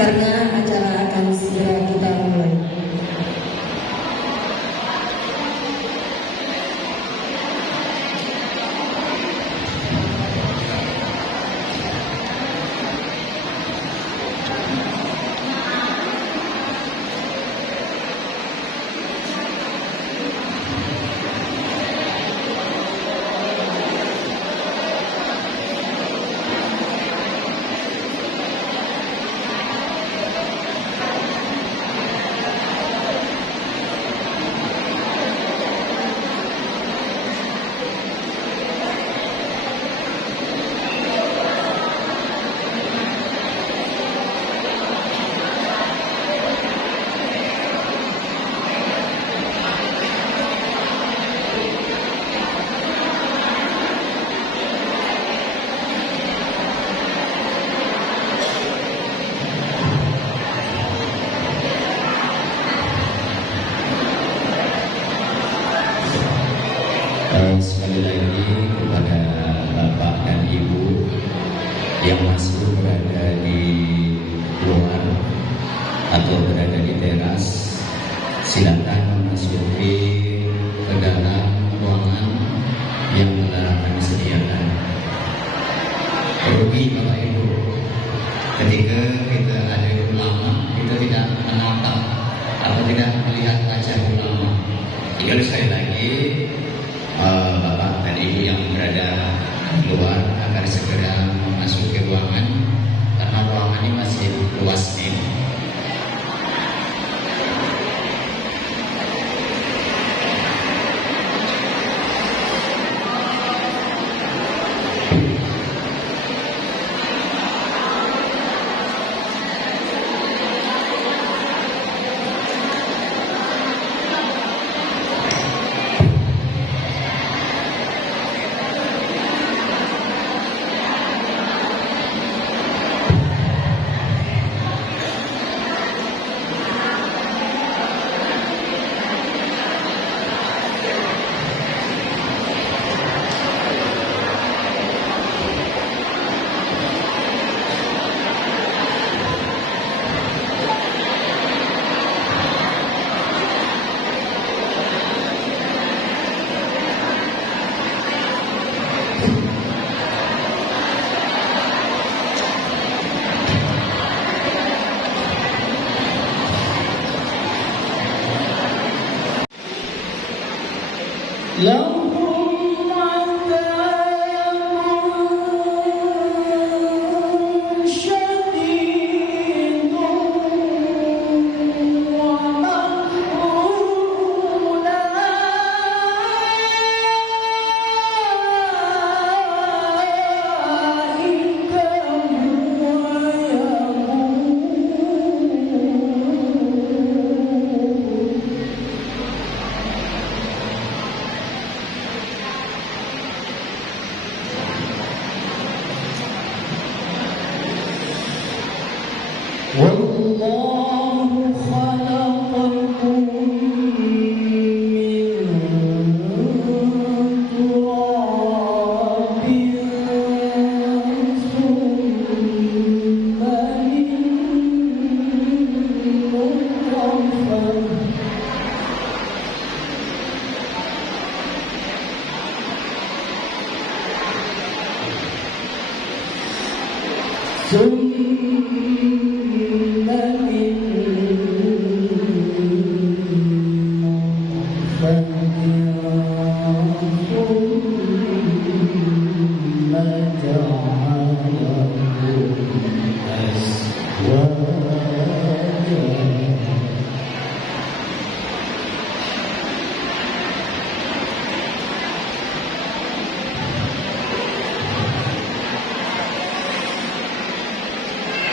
karena acara akan segera kita mulai. Sekali lagi kepada Bapak dan Ibu yang masih berada di luar atau berada di teras, silakan memasuki ke dalam ruangan yang telah kami sediakan. Rugi Bapak Ibu, ketika kita ada ulama, kita tidak menatap atau tidak melihat wajah ulama. Jadi sekali lagi Bapak dan Ibu yang berada di luar agar segera masuk ke ruangan karena ruangan ini masih luas nih.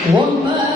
وما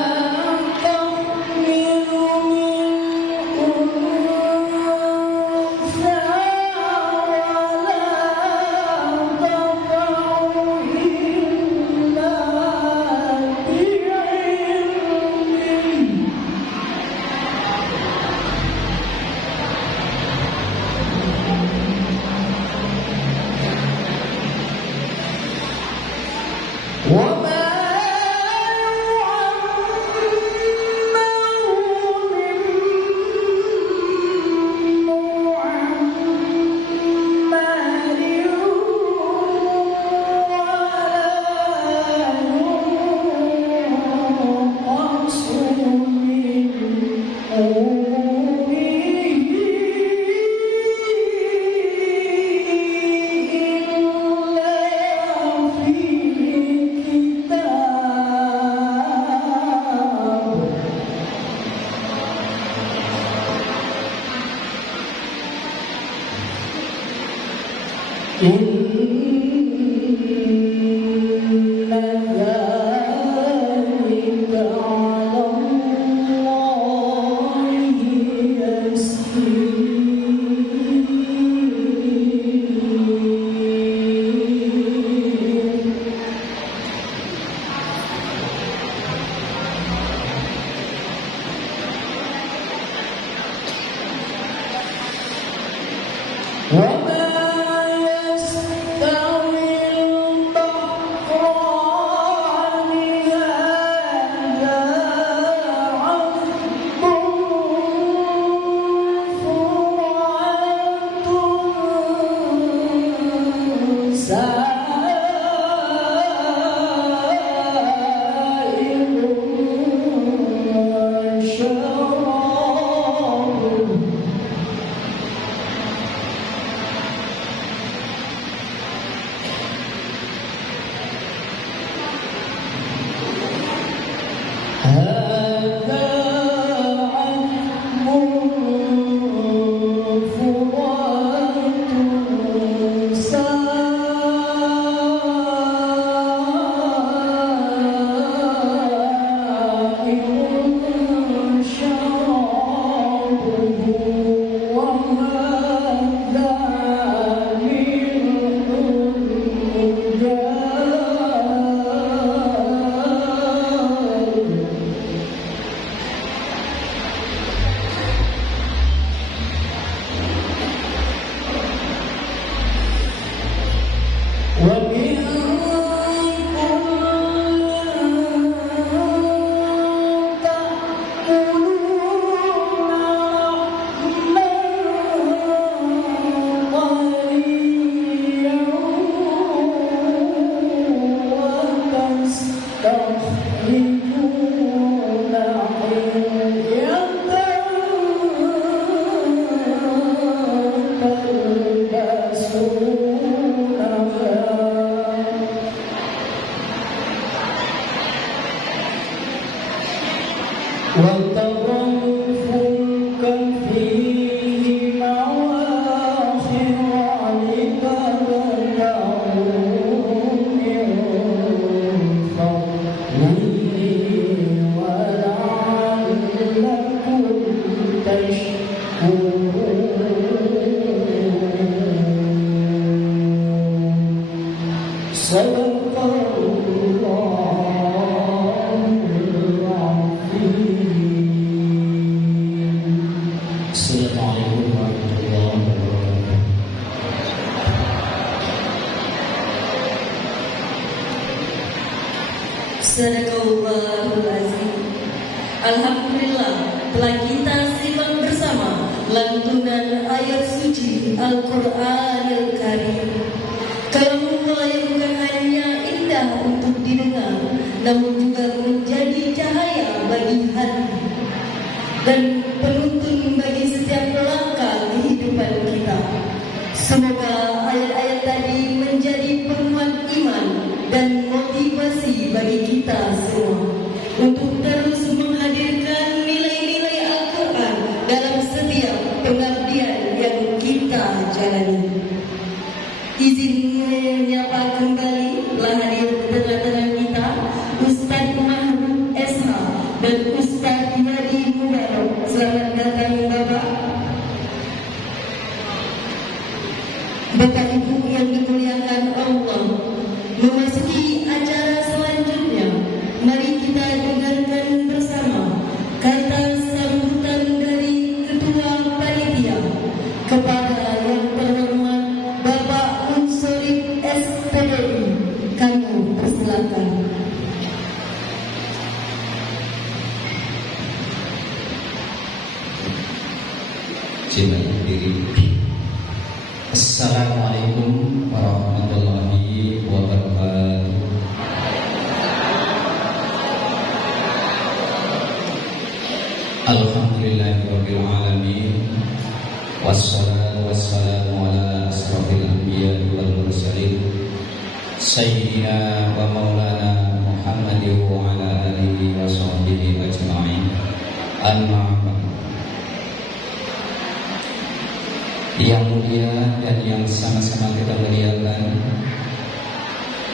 Assalamualaikum warahmatullahi wabarakatuh. Sadaqallahul azim. Alhamdulillah telah kita simak bersama lantunan ayat suci Al-Qur'anul Karim. Kalamullah yang bukan hanya indah untuk didengar, namun juga menjadi cahaya bagi hati dan penuntun bagi setiap langkah kehidupan kita. Semoga ayat-ayat tadi menjadi penguat iman dan motivasi bagi kita semua untuk terus menghadirkan nilai-nilai Al-Quran dalam setiap pengabdian yang kita jalani. Izin menyapa kembali telah hadir di tengah-tengah kita Ustaz Mahmud SH dan Ustaz Yadi Mubarak. Selamat datang Bapak. Bapak Ibu yang dimuliakan Allah, memasuki acara selanjutnya, mari kita dengarkan bersama kata sambutan dari Ketua Panitia kepada yang terhormat Bapak Unsurib SPDI. Kami persilakan. Cinta diri. Assalamualaikum warahmatullahi wabarakatuh. Alhamdulillahirabbil alamin. Wassalatu wassalamu ala asrofil anbiya wal mursalin Sayyidina wa maulana Muhammadin wa ala alihi wa sahbihi ajma'in. Amma ba'du. Yang mulia dan yang sama-sama kita muliakan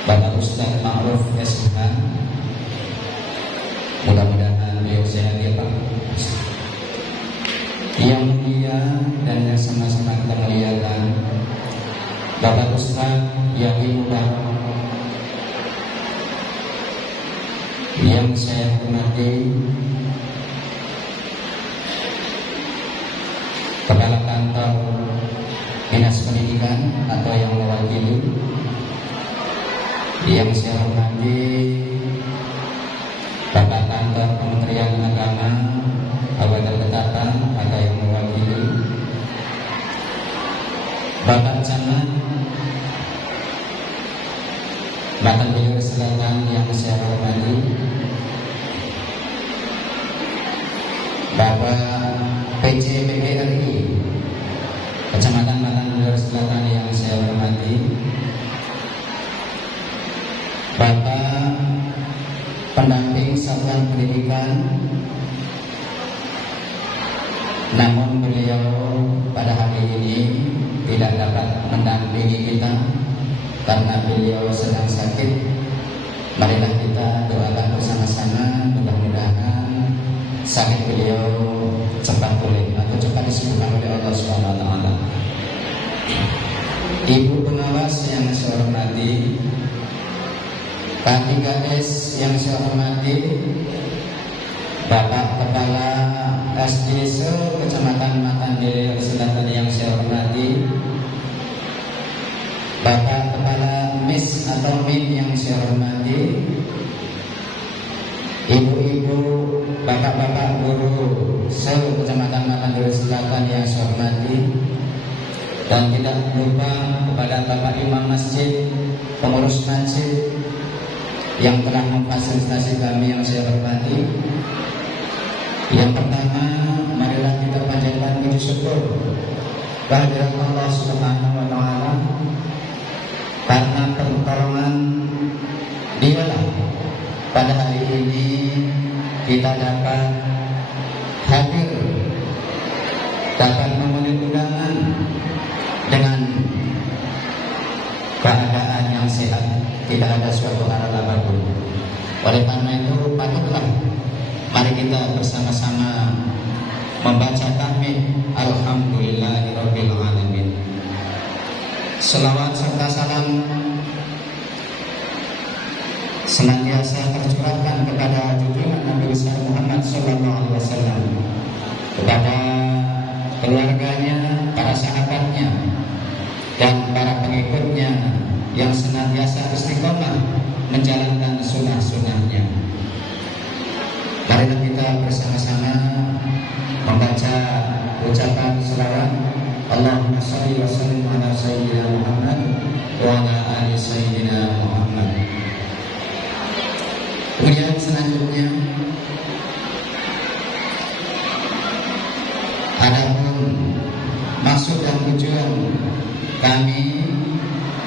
Bapak Ustaz Ma'ruf SH, mudah-mudahan beliau sehat ya Pak. Yang mulia dan yang sama-sama kita muliakan Bapak Ustaz Yadi Mubarak, yang saya hormati Kepala Kantor Dinas Pendidikan atau yang mewakili, yang saya hormati Bapak Kantor Kementerian Agama Bapak Terdekat atau yang mewakili, Bapak Camat Batang Bilir Selatan yang saya hormati, Bapak PJ PGRI Kecamatan Batang Bilir Selatan yang saya hormati, Bapak pendamping Satuan Pendidikan, namun beliau pada hari ini tidak dapat mendampingi kita karena beliau sedang sakit. Marilah kita doakan bersama-sama, mudah-mudahan sakit beliau cepat pulih atau cepat disembuhkan oleh Allah Subhanahu wa taala. Ibu pengawas yang saya hormati, K3S yang saya hormati, Bapak Kepala SDSO Kecamatan Batang Bilir Selatan yang saya hormati, Bapak Kepala MIS atau MIN yang saya hormati, ibu-ibu, bapak-bapak guru Kecamatan Batang Bilir Selatan yang saya hormati, dan tidak lupa kepada Bapak Imam Masjid, pengurus masjid yang telah memfasilitasi kami yang saya hormati. Yang pertama, marilah kita panjatkan puji syukur kehadirat Allah Subhanahu wa taala karena pertolongan Dialah pada hari ini kita dapat hadir, dapat memenuhi undangan dengan keadaan yang sehat, tidak ada suatu hal apapun. Oleh karena itu patutlah mari kita bersama-sama membaca tahmid Alhamdulillahirabbil alamin. Selawat serta salam senantiasa tercurahkan kepada junjungan Nabi besar Muhammad sallallahu alaihi wasallam, kepada keluarganya, para sahabatnya, dan para pengikutnya yang senantiasa istiqomah menjalankan sunnah-sunnahnya. Marilah kita bersama-sama membaca ucapan selawat Allahumma shalli wa sallim ala sayyidina Muhammad wa ala ali sayyidina Muhammad. Kemudian selanjutnya, adapun maksud dan tujuan kami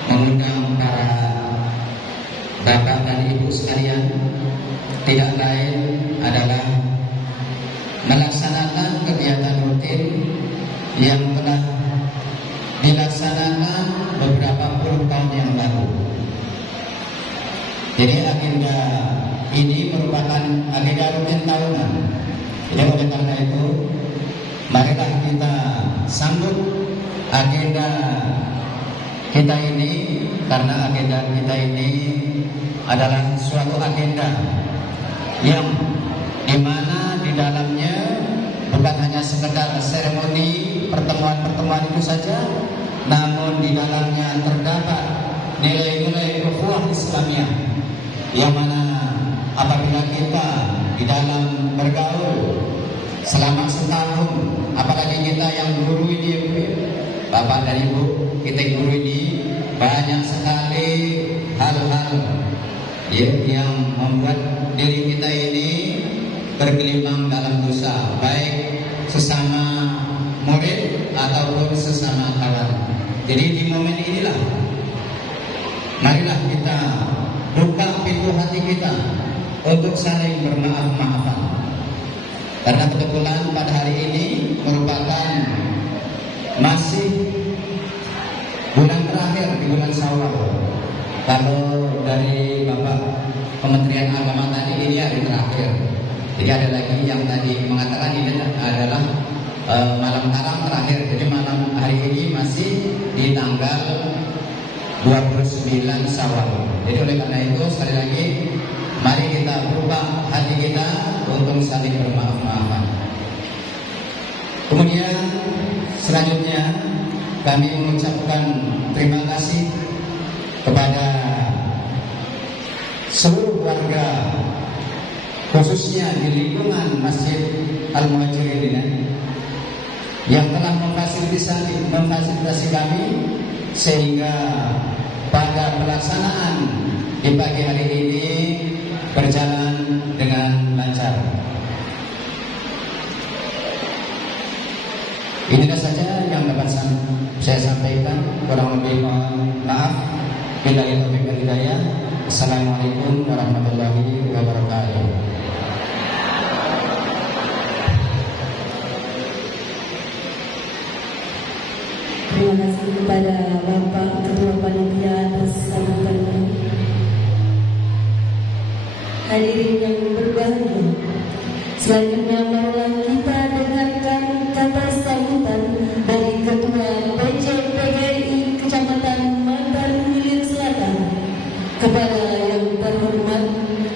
mengundang para bapak dan ibu sekalian tidak lain adalah melaksanakan kegiatan rutin yang telah dilaksanakan beberapa puluh tahun yang lalu. Jadi agenda ini merupakan agenda rutin tahunan. Jadi oleh karena itu, marilah kita sambut agenda kita ini, karena agenda kita ini adalah suatu agenda yang dimana di dalamnya bukan hanya sekedar seremoni pertemuan-pertemuan itu saja, namun di dalamnya terdapat nilai-nilai ukhuwah Islamiyah yang mana apabila kita di dalam bergaul selama setahun, apalagi kita yang guru ini, bapak dan ibu, kita guru ini banyak sekali hal-hal yang membuat diri kita ini bergelimang dalam dosa, baik sesama murid ataupun sesama kawan. Jadi di momen inilah marilah kita buka pintu hati kita untuk saling bermaaf-maafan, karena kebetulan pada hari ini merupakan masih bulan terakhir di bulan Syawal. Kalau dari Bapak Kementerian Agama tadi, ini hari terakhir. Jadi ada lagi yang tadi mengatakan ini adalah malam haram terakhir. Jadi malam hari ini masih di tanggal 29 Syawal. Jadi oleh karena itu sekali lagi mari kita berubah hati kita untuk saling bermaaf-maafan. Kemudian selanjutnya kami mengucapkan terima kasih kepada seluruh warga, khususnya di lingkungan Masjid Al-Muhajirin ini, yang telah memfasilitasi kami sehingga pada pelaksanaan di pagi hari ini berjalan dengan lancar. Inilah saja yang dapat saya sampaikan. Kurang lebih mohon maaf. Billahi taufiq wal hidayah. Assalamualaikum warahmatullahi wabarakatuh. Terima kasih kepada Bapak Ketua Panitia atas sambutannya. Hadirin yang berbahagia, selanjutnya marilah kita dengarkan kata sambutan dari Ketua PCPGRI Kecamatan Matan Hilir Selatan kepada yang terhormat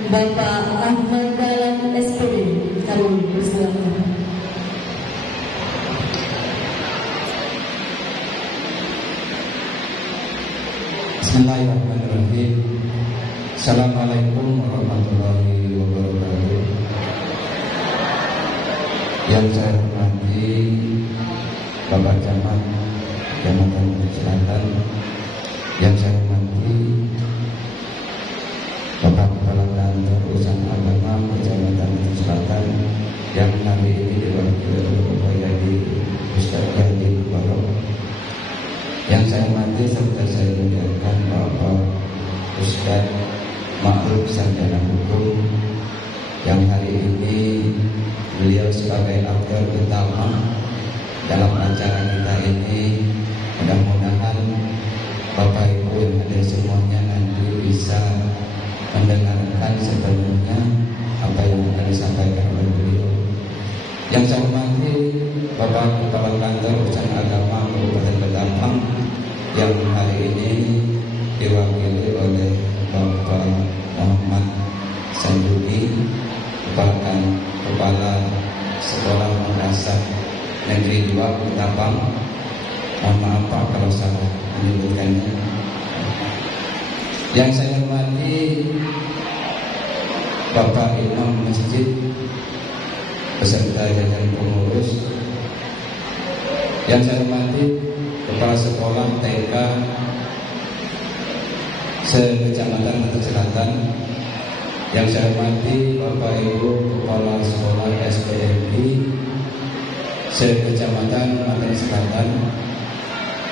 Bapak Ahmad Dahlan SPD. Kami persilakan. Bismillahirrahmanirrahim. Assalamualaikum warahmatullahi wabarakatuh. Yang saya hormati Bapak Camat Kecamatan Selatan, yang saya hormati Bapak Kepala Kantor Urusan Agama Kecamatan Selatan, yang hari ini diwakili oleh Bapak Yadi Ustaz Yadi Barok, yang saya hormati serta saya muliakan Bapak Ustaz Ma'ruf Sarjana Hukum, yang hari ini beliau sebagai aktor utama dalam acara kita ini. Mudah-mudahan Bapak Ibu yang hadir semuanya nanti bisa mendengarkan sepenuhnya apa yang akan disampaikan oleh beliau. Yang saya hormati Bapak Kepala Kantor Urusan Agama Kabupaten Ketapang, yang hari ini diwakili oleh Bapak Muhammad Sanjudi, merupakan Kepala Sekolah Madrasah Negeri 2 Ketapang. Mohon maaf Pak kalau salah menyebutkannya. Yang saya hormati Bapak Imam Masjid beserta jajaran pengurus. Yang saya hormati Kepala Sekolah TK se-Kecamatan Matan Selatan. Yang saya hormati Bapak Ibu Kepala Sekolah SPMI se-Kecamatan Matan Selatan.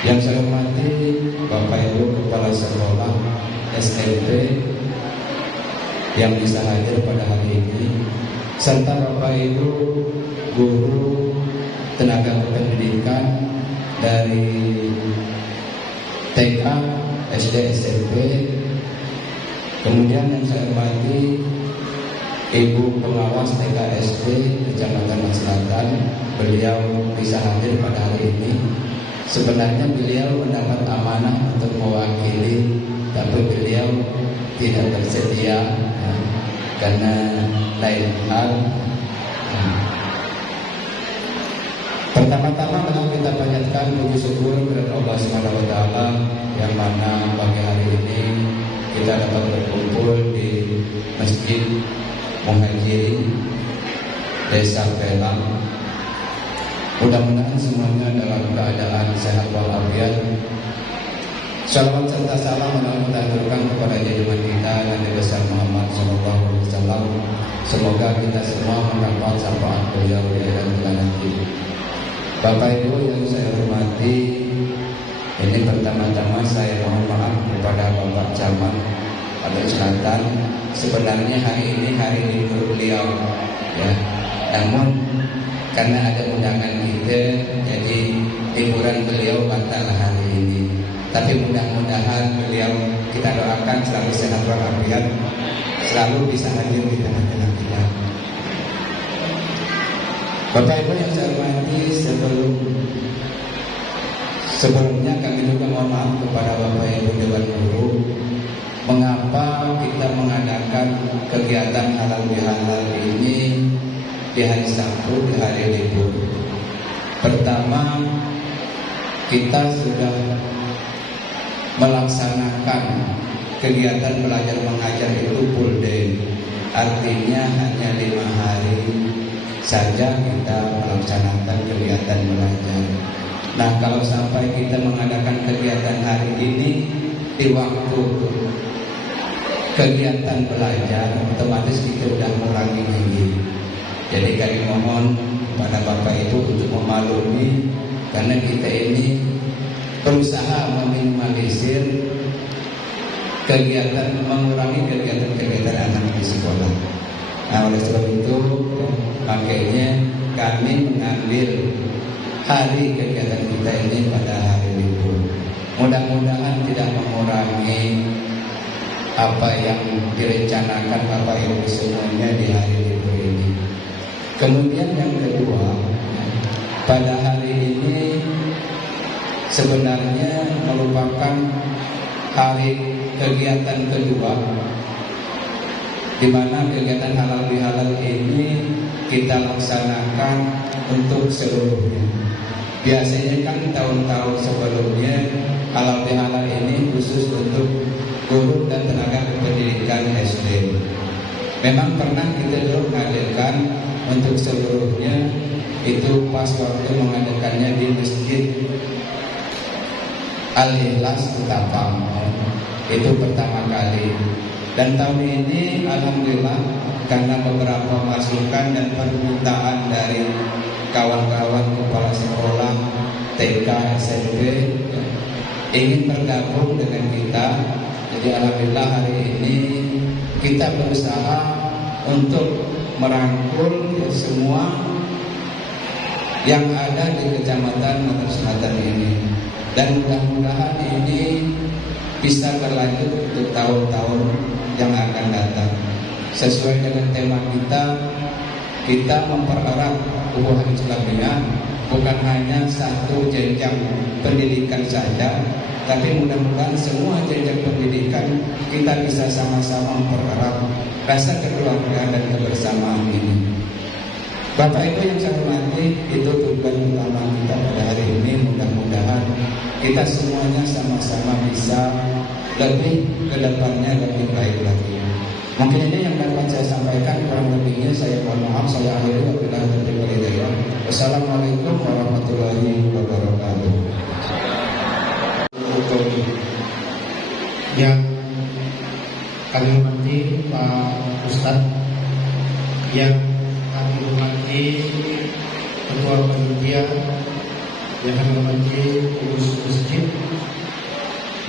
Yang saya hormati Bapak Ibu Kepala Sekolah SMP yang bisa hadir pada hari ini, serta Bapak Ibu guru tenaga kependidikan dari TK, SD, SMP. Kemudian yang saya hormati Ibu pengawas TK SD Kecamatan Selatan, beliau bisa hadir pada hari ini. Sebenarnya beliau mendapat amanah untuk mewakili, tapi beliau tidak bersedia karena lain hal. Pertama-tama memang kita panjatkan puji syukur kepada Allah SWT, yang mana pagi hari ini kita dapat berkumpul di Masjid Muhajirin Desa Pelang. Mudah-mudahan semuanya dalam keadaan sehat walafiat. Salawat serta salam kita aturkan kepada junjungan kita Nabi besar Muhammad SAW. Semoga kita semua mendapat syafaat beliau di akhirat kelak nanti. Bapak Ibu yang saya hormati, ini pertama-tama saya mohon maaf kepada Bapak Camat Matan Selatan. Sebenarnya hari ini hari libur beliau, ya. Namun karena ada undangan kita, jadi liburan beliau batal hari ini. Tapi mudah-mudahan beliau kita doakan selalu sehat walafiat, selalu bisa hadir di tengah-tengah kita. Bapak Ibu yang saya hormati, sebelumnya kami juga mohon maaf kepada Bapak Ibu Dewan Guru, mengapa kita mengadakan kegiatan halal bihalal ini di hari Sabtu, di hari libur. Pertama, kita sudah melaksanakan kegiatan belajar mengajar itu full day, artinya hanya 5 hari saja kita melaksanakan kegiatan belajar. Nah, kalau sampai kita mengadakan kegiatan hari ini di waktu kegiatan belajar, otomatis kita sudah mengurangi lagi. Jadi kami mohon pada Bapak Ibu untuk memaklumi, karena kita ini berusaha meminimalisir kegiatan, mengurangi kegiatan-kegiatan anak di sekolah. Nah, oleh sebab itu makanya kami mengambil hari kegiatan kita ini pada hari libur. Mudah-mudahan tidak mengurangi apa yang direncanakan Bapak Ibu semuanya di hari libur ini. Kemudian yang kedua, pada hari ini sebenarnya merupakan hari kegiatan kedua, di mana kegiatan halal bihalal ini kita laksanakan untuk seluruhnya. Biasanya kan tahun-tahun sebelumnya halal bihalal ini khusus untuk guru dan tenaga pendidikan SD. Memang pernah kita dulu mengadakan untuk seluruhnya, itu pas waktu mengadakannya di Masjid Al-Ikhlas Ketapang. Itu pertama kali. Dan tahun ini alhamdulillah karena beberapa masukan dan permintaan dari kawan-kawan kepala sekolah TK, SMP ingin bergabung dengan kita. Jadi alhamdulillah hari ini kita berusaha untuk merangkul semua yang ada di Kecamatan Mataram Selatan ini, dan mudah-mudahan ini bisa berlanjut untuk tahun-tahun yang akan datang. Sesuai dengan tema kita mempererat ukhuwah Islamiyah, bukan hanya satu jenjang pendidikan saja, tapi mudah-mudahan semua jenjang pendidikan kita bisa sama-sama mempererat rasa kekeluargaan dan kebersamaan ini. Bapak Ibu yang saya hormati, itu tujuan utama kita pada hari ini. Mudah-mudahan kita semuanya sama-sama bisa lebih ke depannya lebih baik lagi. Mungkin ini yang dapat saya sampaikan, kurang lebihnya saya mohon maaf. Saya akhiri wabillahi taufiq wal hidayah. Wassalamualaikum warahmatullahi wabarakatuh. Yang kami hormati Pak Ustadz, yang kami hormati Ketua Panitia, yang kami hormati Pengurus Masjid,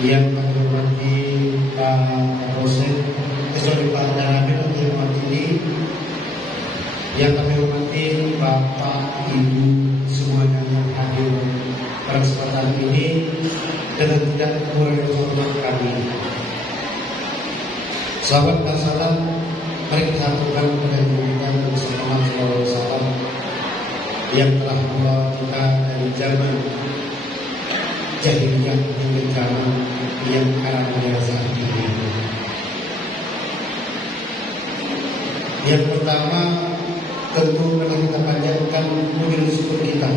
yang kami hormati Pak Rosen, Pak Danabil, kami hormati, yang kami hormati Bapak Ibu semuanya yang hadir pada kesempatan ini, dengan tidak mengurangi hormat kami. Sahabat dan salam, mari kita haturkan kepada Nabi Muhammad SAW yang telah membawa kita dari zaman jahiliyah hingga zaman yang akan raya saat ini. Yang pertama, tentu kalau kita panjatkan puji syukur kita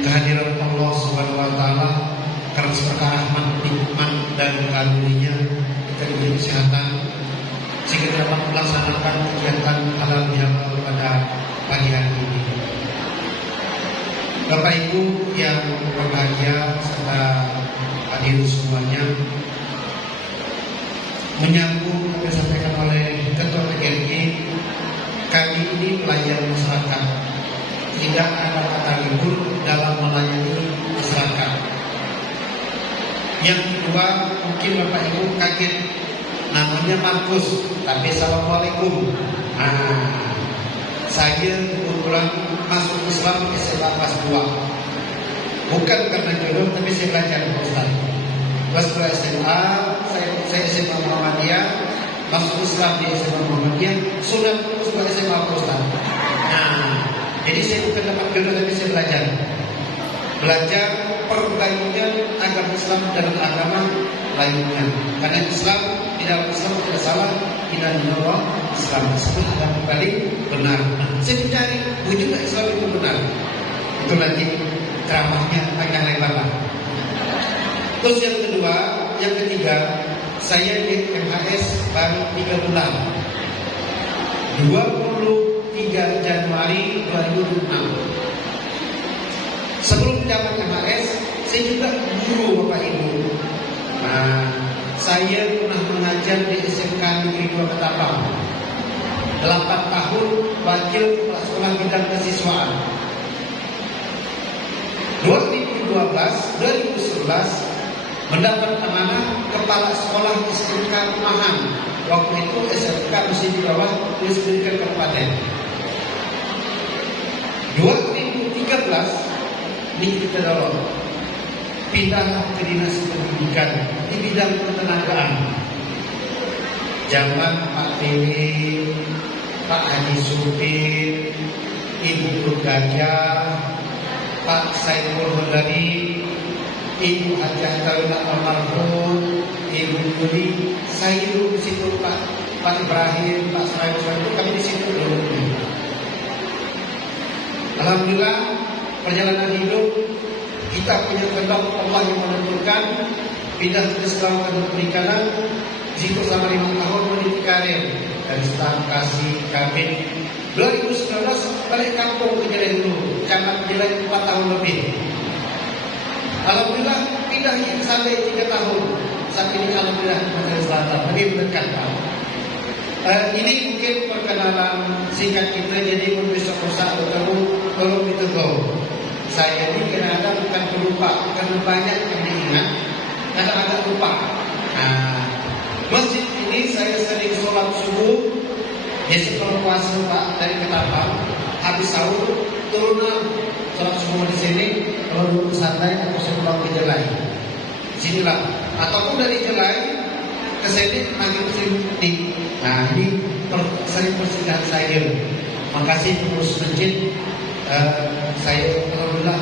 kehadiran Allah Subhanahu wa taala, karena seberkah rahmat, nikmat dan karunia kita diberi kesehatan sehingga dapat melaksanakan kegiatan halal bihalal pada pagi hari ini. Bapak Ibu yang berbahagia serta hadir semuanya, menyambung apa yang disampaikan oleh Ketua PGRI, kami ini pelayan masyarakat, tidak ada kata libur dalam melayani masyarakat. Yang kedua, mungkin Bapak Ibu kaget, namanya Markus, tapi Assalamualaikum. Saya kebetulan masuk Islam SMA kelas 2. Bukan karena jodoh, tapi saya belajar Pak Ustaz. Kelas 2 SMA, saya SMA Muhammadiyah, masuk Islam di SMA Muhammadiyah, sudah kelas 2 SMA Pak Ustaz. Jadi saya bukan dapat jodoh, tapi saya belajar perbandingan agama Islam dan agama lainnya. Karena Islam, di dalam Islam tidak salah, tidak menolak Islam. Islam adalah paling benar. Saya mencari wujud Islam itu benar. Itu nanti ceramahnya agak lebar. Terus yang kedua, yang ketiga, saya di MHS baru 3 bulan. 23 Januari 2006. Sebelum menjabat MHS, saya juga guru Bapak Ibu. Nah, saya pernah mengajar di SMK Negeri 2 Ketapang. 8 tahun wakil kepala sekolah bidang kesiswaan. 2011 mendapat amanah kepala sekolah SMK Rumahan. Waktu itu SMK masih di bawah Dinas Pendidikan Kabupaten. 2013 ini kita dorong pindah ke Dinas Pendidikan di bidang ketenagaan. Zaman Pak Tini, Pak Haji Supir, Ibu Gajah, Pak Saiful Hudari, Ibu Hajah Taruna Almarhum, Ibu Yuli, saya dulu di situ Pak Ibrahim, Pak Saiful itu kami di situ dulu. Alhamdulillah perjalanan hidup kita punya kehendak Allah yang menentukan pindah ke Keselamatan Perikanan. Di situ selama 5 tahun meniti karir dari staf kasih kabin. 2019 balik kampung ke Jelai dulu, camat Jelai 4 tahun lebih. Alhamdulillah pindah sampai 3 tahun. Saat ini alhamdulillah Malaysia Selatan lebih mendekat Pak. Ini mungkin perkenalan singkat kita, jadi besok-besok bertemu tolong ditegur. Saya ini kadang-kadang bukan pelupa, karena banyak yang diingat, kadang-kadang lupa. Nah, masjid ini saya sering sholat subuh, ya setelah puasa Pak dari Ketapang, habis sahur turunan sholat subuh di sini, kalau dulu santai atau sebelum ke Jelai, sinilah, ataupun dari Jelai ke sini makin sering. Nah ini sering persinggahan saya. Makasih pengurus masjid, saya alhamdulillah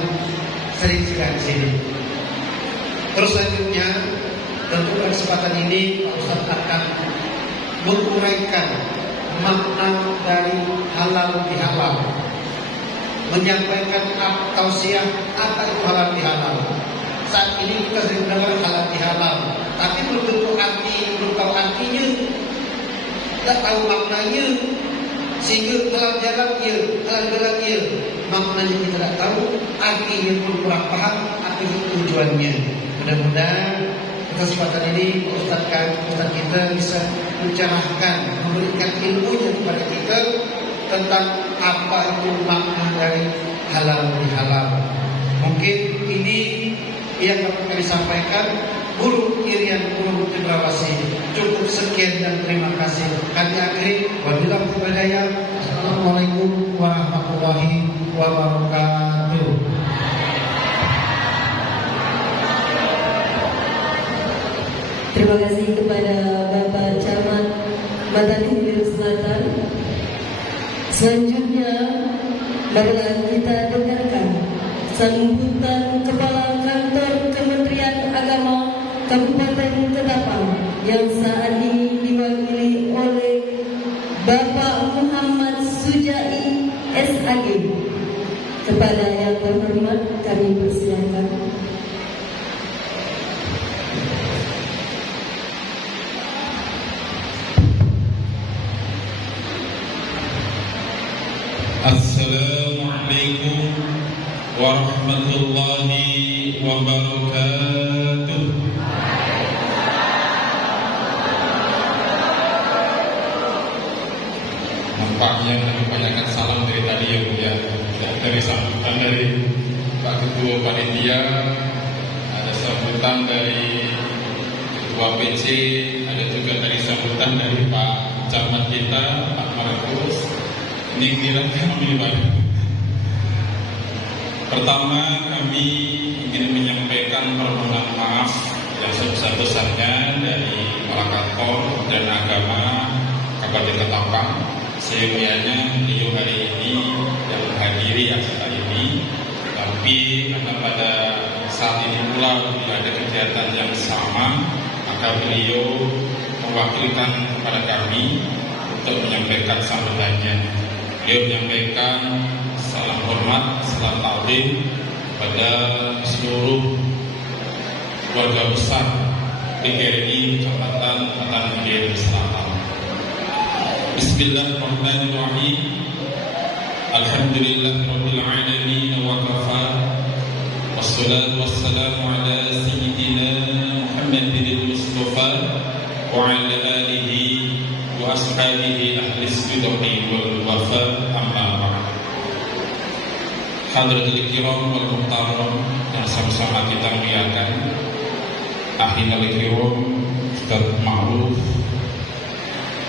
sering singgah di sini. Terus selanjutnya, tentu kesempatan ini Pak Ustadz akan menguraikan makna dari halal bihalal, menyampaikan tausiah apa itu halal bihalal. Saat ini kita sering mendengar halal bihalal, tapi belum tentu arti, belum tahu artinya, tidak tahu maknanya, sehingga halal jalan ya, halal jalan ya, maknanya kita tidak tahu, artinya pun kurang paham, apa itu tujuannya. Mudah-mudahan kesempatan ini Ustaz kita bisa mencerahkan, memberikan ilmunya kepada kita tentang apa itu makna dari halal bihalal. Mungkin ini yang dapat kami sampaikan. Guru Irian Guru Cendrawasih, cukup sekian dan terima kasih. Kami akhiri, wabillahi taufiq. Assalamualaikum warahmatullahi wabarakatuh. Terima kasih kepada Bapak Camat Batani Hilir Selatan. Selanjutnya, marilah kita dengarkan sambutan Kepala Kantor Kementerian Agama Kabupaten Ketapang yang saat ini diwakili oleh Bapak Muhammad Sujai SAG. Kepada yang terhormat kami persilakan. Assalamualaikum warahmatullahi wabarakatuh. Nampaknya kebanyakan salam dari tadi ya Bu ya. Dari sambutan dari Pak Ketua Panitia, ada sambutan dari Ketua PC, ada juga dari sambutan dari Pak Camat kita, Pak Markus. Ini kira-kira Pak. Pertama, kami ingin menyampaikan permohonan maaf yang sebesar-besarnya dari Kepala Kantor dan Agama Kabupaten Ketapang. Seyogianya beliau hari ini yang menghadiri acara ini, tapi karena pada saat ini pula ada kegiatan yang sama, maka beliau mewakilkan kepada kami untuk menyampaikan sambutannya. Beliau menyampaikan salam hormat, salam taklim pada seluruh keluarga besar PGRI Kecamatan Matan Gede Selatan. Bismillahirrahmanirrahim. Alhamdulillahirabbil alamin wa kafa. Wassalatu wassalamu ala sayyidina Muhammadin Mustafa wa ala alihi wa ashabihi ahli sidqi wal wafa, amma ba'd. Hadratul kiram wal muhtaram yang sama-sama kita muliakan, akhirul kiram Ustaz Ma'ruf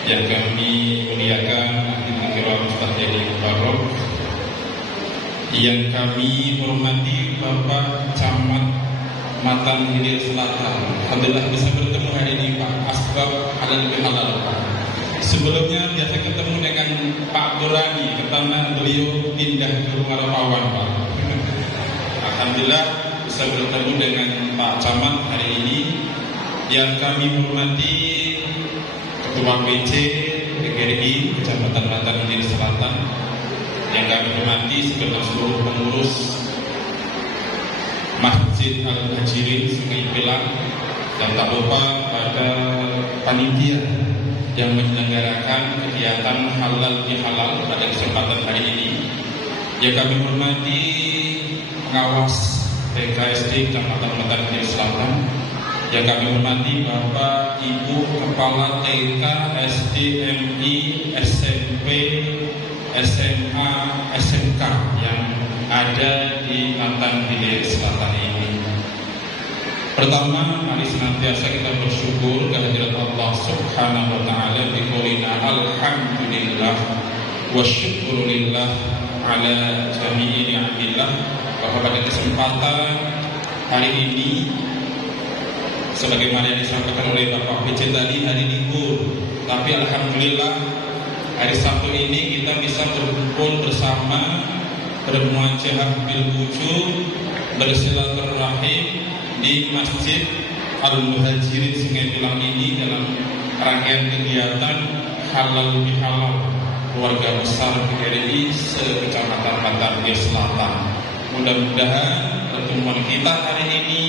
yang kami muliakan, akhirul kiram Ustaz Jadi Mubarak yang kami hormati Bapak Camat Matan Hilir Selatan. Alhamdulillah bisa bertemu hari ini Pak, asbab halal bihalal Pak. Sebelumnya biasa ketemu dengan Pak Burani, karena beliau pindah ke rumah Rapawan Pak. Alhamdulillah bisa bertemu dengan Pak Camat hari ini. Yang kami hormati Ketua PC PGRI Kecamatan Matan Hilir Selatan, yang kami hormati segenap seluruh pengurus Masjid Al-Muhajirin Sungai Pilang, dan tak lupa pada panitia yang menyelenggarakan kegiatan halal bihalal pada kesempatan hari ini. Yang kami hormati pengawas PKSD Kecamatan Matan Hilir Selatan, yang kami hormati Bapak Ibu Kepala TK, SD, MI, SMP, SMA, SMK yang ada di Matan Hilir Selatan ini. Pertama, mari senantiasa kita bersyukur kehadirat Allah Subhanahu wa taala bi qoulina alhamdulillah wa syukrulillah ala jami'i ni'matillah, bahwa pada kesempatan hari ini sebagaimana yang disampaikan oleh Bapak PC tadi, hari libur, tapi alhamdulillah hari Sabtu ini kita bisa berkumpul bersama, bermuajahah bil wujud, bersilaturahim di Masjid Al-Muhajirin Sungai Pilang ini dalam rangkaian kegiatan halal bihalal keluarga besar PGRI se-Kecamatan Matan Hilir Selatan. Mudah-mudahan pertemuan kita hari ini,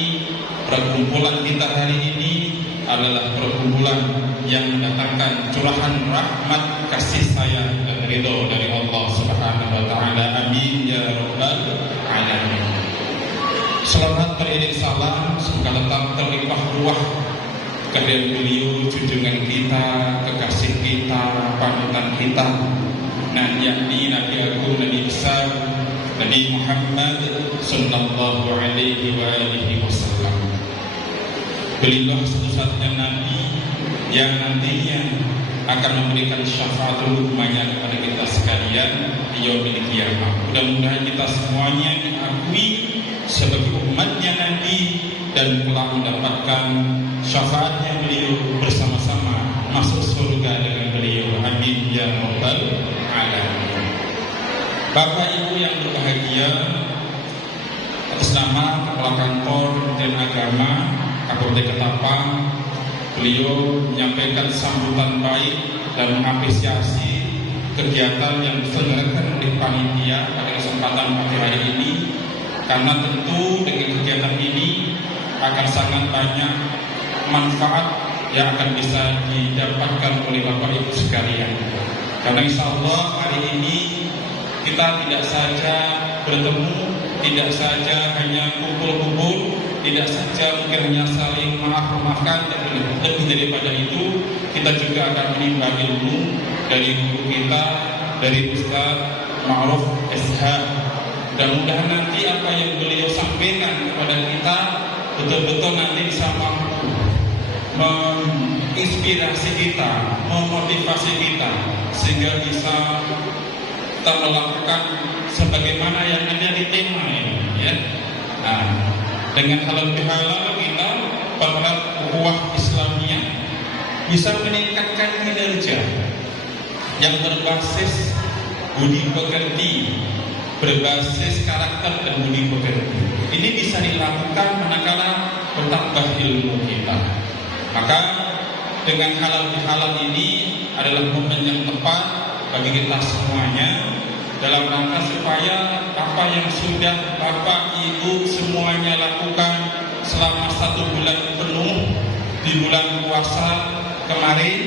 perkumpulan kita hari ini adalah perkumpulan yang mendatangkan curahan rahmat, kasih sayang dan ridho dari Allah Subhanahu wa taala. Amin ya rabbal alamin. Selamat beriring salam semoga tetap terlimpah ruah kehadiran beliau, junjungan kita, kekasih kita, panutan kita, yakni Nabi Agung, Nabi besar, Nabi Muhammad sallallahu alaihi wa alihi wasallam. Beliau satu-satunya Nabi yang nantinya akan memberikan syafaatul ummahnya kepada kita sekalian di yaumil qiyamah. Mudah-mudahan kita semuanya diakui sebagai umatnya Nabi dan telah mendapatkan syafaatnya beliau, bersama-sama masuk surga dengan beliau. Amin ya rabbal alamin. Bapak Ibu yang berbahagia, atas nama Kepala Kantor Kementerian Agama Kabupaten Ketapang, beliau menyampaikan sambutan baik dan mengapresiasi kegiatan yang diselenggarakan oleh panitia pada kesempatan pagi hari ini, karena tentu dengan kegiatan ini akan sangat banyak manfaat yang akan bisa didapatkan oleh Bapak Ibu sekalian. Karena insya Allah hari ini kita tidak saja bertemu, tidak saja hanya kumpul-kumpul, tidak saja mungkin hanya saling maaf-maafkan, tapi lebih daripada itu kita juga akan menimba ilmu dari guru kita, dari Ustaz Ma'ruf SH. Mudah-mudahan nanti apa yang beliau sampaikan kepada kita betul-betul nanti bisa mampu menginspirasi kita, memotivasi kita, sehingga bisa kita melakukan sebagaimana yang ada di tema ini, ya. Nah, dengan halal bihalal kita para ukhuwah Islamiyah bisa meningkatkan kinerja yang berbasis budi pekerti, berbasis karakter dan budi pekerti. Ini bisa dilakukan manakala bertambah ilmu kita. Maka dengan halal bihalal ini adalah momen yang tepat bagi kita semuanya dalam rangka supaya apa yang sudah Bapak Ibu semuanya lakukan selama 1 bulan penuh di bulan puasa kemarin,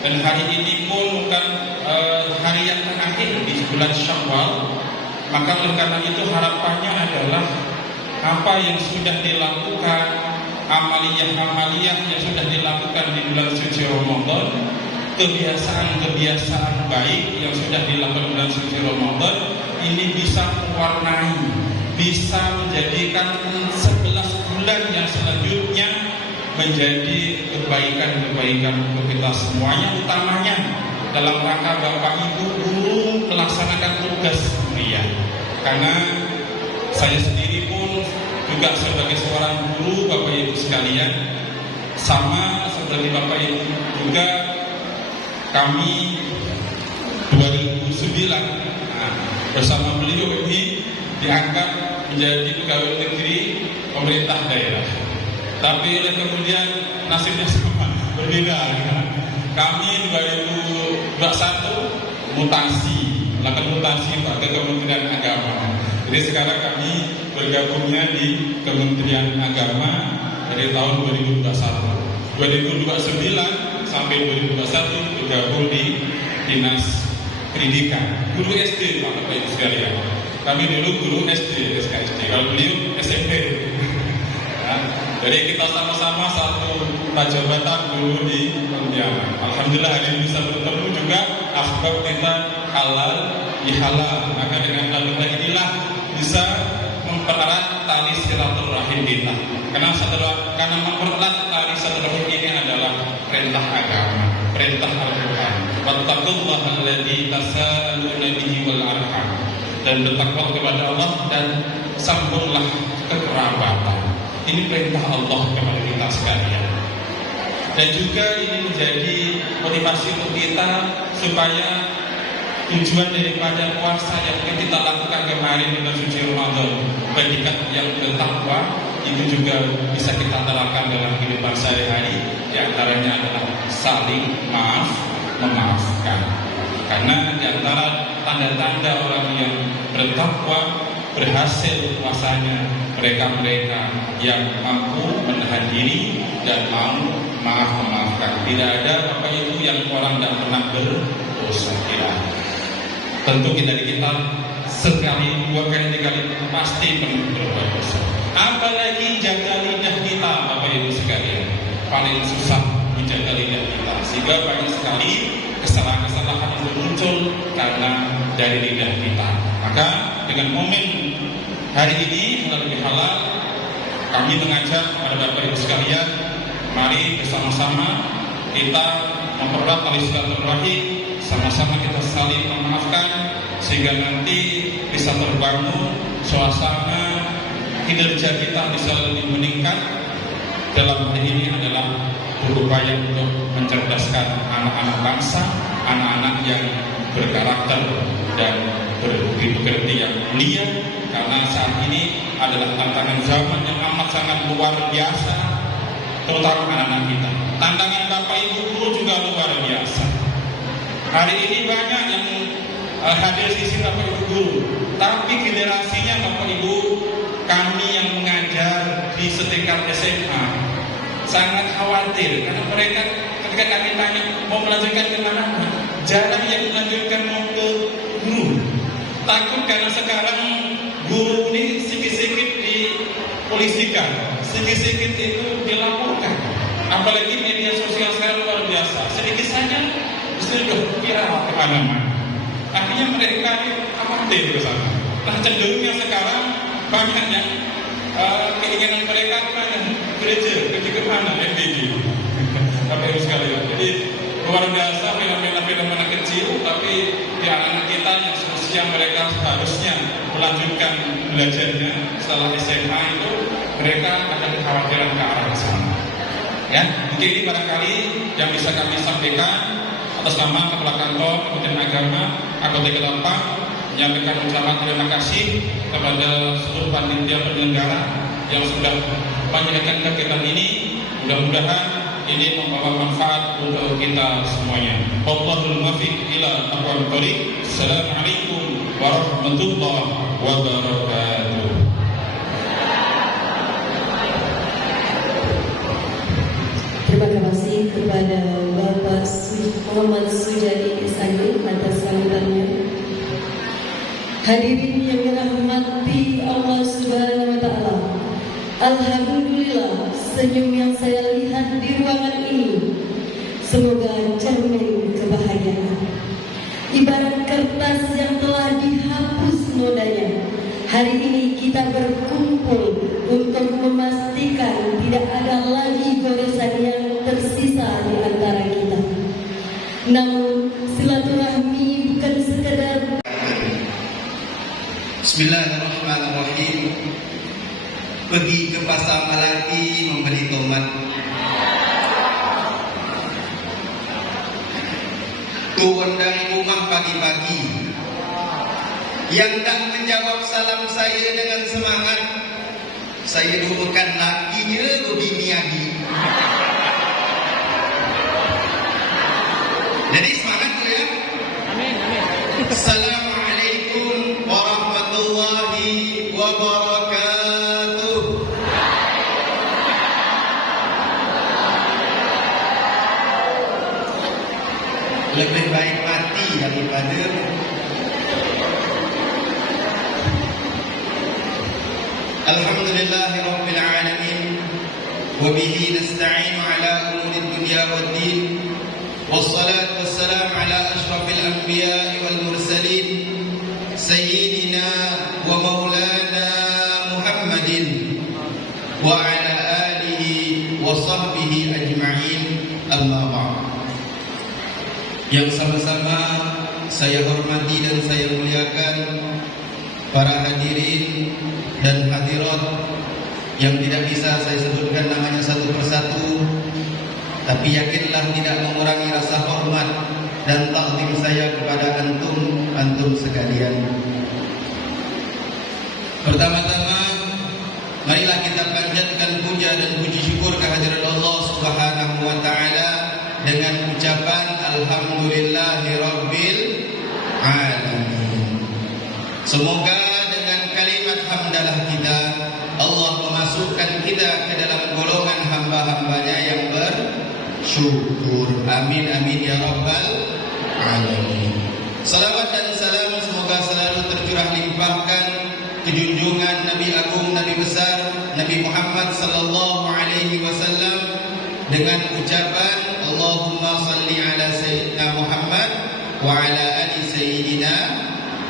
dan hari ini pun bukan hari yang terakhir di bulan Syawal. Maka oleh karena itu harapannya adalah apa yang sudah dilakukan, amaliyah-amaliyah yang sudah dilakukan di bulan suci Ramadan, kebiasaan-kebiasaan baik yang sudah dilakukan bulan suci Ramadan ini bisa mewarnai, bisa menjadikan 11 bulan yang selanjutnya menjadi kebaikan-kebaikan untuk kita semuanya, utamanya dalam rangka Bapak Ibu guru melaksanakan tugas mulia. Karena saya sendiri pun juga sebagai seorang guru, Bapak Ibu sekalian, sama seperti Bapak Ibu juga, kami 2009 bersama beliau ini diangkat menjadi pegawai negeri pemerintah daerah. Tapi kemudian nasibnya sama, berbeda. Kami 2021 melakukan mutasi ke Kementerian Agama. Jadi sekarang kami bergabungnya di Kementerian Agama dari tahun 2021. 2029 sampai 2021 bergabung di Dinas Pendidikan, guru SD, Bapak Ibu sekalian. Kami dulu guru SD, SKSD. Kalau beliau SMP. Ya, jadi kita sama-sama satu jabatan guru di Pontianak. Alhamdulillah hari ini bisa bertemu juga. Asbab kita halal dihalal. Maka dengan hal inilah bisa mempererat tali silaturahim kita. Karena mempererat tali silaturahim ini adalah perintah agama, perintah Al-Quran. Wattaqullaha alladzi tasaaluna bihi wal arham. Dan bertakwa kepada Allah dan sambunglah kekerabatan. Ini perintah Allah kepada kita sekalian. Dan juga ini menjadi motivasi untuk kita supaya tujuan daripada puasa yang kita lakukan kemarin di bulan suci Ramadan, predikat yang bertakwa itu juga bisa kita terapkan dalam kehidupan sehari-hari. Di antaranya adalah saling memaafkan. Karena di antara tanda-tanda orang yang bertakwa berhasil puasanya mereka-mereka yang mampu menahan diri dan mau memaafkan. Tidak ada Bapak Ibu yang orang tidak pernah berdosa. Tidak. Tentu dari kita sekali, dua kali, tiga kali pasti pernah berbuat dosa. Apalagi jaga lidah kita, Bapak Ibu sekalian, paling susah menjaga lidah kita. Sehingga banyak sekali kesalahan-kesalahan itu muncul karena dari lidah kita. Maka dengan momen hari ini melalui halal, kami mengajak kepada Bapak Ibu sekalian, mari bersama-sama kita mempererat tali silaturahim, sama-sama kita saling memaafkan, sehingga nanti bisa terbangun suasana kinerja kita bisa lebih meningkat. Dalam hal ini adalah berupaya untuk mencerdaskan anak-anak bangsa, anak-anak yang berkarakter dan berbudi pekerti yang mulia. Karena saat ini adalah tantangan zaman yang amat sangat luar biasa, terutama anak-anak kita. Tantangan Bapak Ibu guru juga luar biasa. Hari ini banyak yang hadir di sini Bapak Ibu guru, tapi generasinya Bapak Ibu kami yang mengajar di setingkat SMA sangat khawatir karena mereka ketika kami tanya mau melanjutkan ke mana, jarang yang melanjutkan mau ke guru. Takut karena sekarang guru ini sedikit-sedikit dipolisikan, sedikit-sedikit itu dilaporkan. Apalagi media sosial sekarang luar biasa, sedikit saja sudah viral kemana-mana. Akhirnya mereka khawatir ke sana. Nah cenderungnya sekarang banyak yang keinginan mereka kemana? Gereja, ke mana? FBD. Bapak Ibu sekalian. Jadi luar biasa fenomena-fenomena kecil, tapi di anak-anak kita yang semestinya mereka seharusnya melanjutkan belajarnya setelah SMA itu, mereka ada kekhawatiran ke arah sana. Ya, mungkin ini barangkali yang bisa kami sampaikan atas nama Kepala Kantor Kementerian Agama Kota Ketapang, menyampaikan ucapan terima kasih kepada seluruh panitia penyelenggara yang sudah menyelenggarakan kegiatan ini. Mudah-mudahan ini membawa manfaat untuk kita semuanya. Wallahul muwaffiq ila aqwamit thoriq. Assalamualaikum warahmatullahi wabarakatuh. Hadirin yang dirahmati Allah Subhanahu wa Ta'ala, alhamdulillah senyum yang saya lihat di ruangan ini semoga cermin kebahagiaan. Ibarat kertas yang telah dihapus nodanya, hari ini kita berkumpul untuk memastikan tidak ada lagi goresan yang tersisa di antara kita. Namun silaturahmi bukan sekedar. Bismillahirrahmanirrahim. Pergi ke pasar Melati membeli tomat. Turun dari rumah pagi-pagi. Yang tak menjawab salam saya dengan semangat, saya dudukan lakinya berbini lagi. Jadi semangat tu ya. Amin, amin. Assalamualaikum warahmatullahi wabarakatuh. Lebih baik mati daripada Alhamdulillahirabbil alamin wa bihi nasta'inu ala umuri dunya waddin. Wassalatu wassalamu ala asyrafil anbiya'i wal mursalin sayyidina wa maulana Muhammadin wa ala alihi wa sahbihi ajma'in, amma ba'd. Yang sama-sama saya hormati dan saya muliakan para hadirin dan hadirat yang tidak bisa saya sebutkan namanya satu persatu, tapi yakinlah tidak mengurangi rasa hormat dan takdim saya kepada antum sekalian. Pertama-tama, marilah kita panjatkan puja dan puji syukur kehadirat Allah Subhanahu wa Ta'ala dengan ucapan Alhamdulillahirabbil alamin. Semoga dengan kalimat hamdalah kita, Allah memasukkan kita ke dalam golongan hamba-hambanya yang bersyukur. Amin amin ya rabbal alamin. Salawat dan salam semoga selalu tercurah limpahkan ke junjungan Nabi Agung, Nabi besar, Nabi Muhammad sallallahu alaihi wasallam dengan ucapan Allahumma salli ala sayyidina Muhammad wa ala ali sayyidina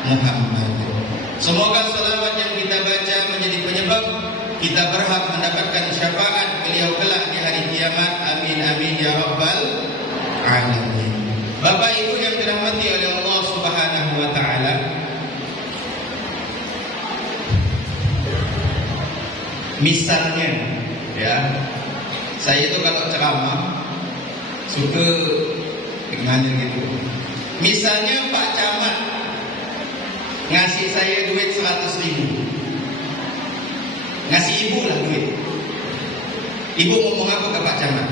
Muhammad. Semoga salawat yang kita baca menjadi penyebab kita berhak mendapatkan syafaat beliau kelak di hari kiamat. Amin amin ya rabbal alamin. Bapak Ibu yang dirahmati oleh Allah Subhanahu wa Ta'ala, misalnya ya, saya itu kalau ceramah suka gimana gitu. Misalnya Pak Camat ngasih saya duit 100.000, ngasih ibu lah duit. Ibu ngomong apa ke Pak Camat?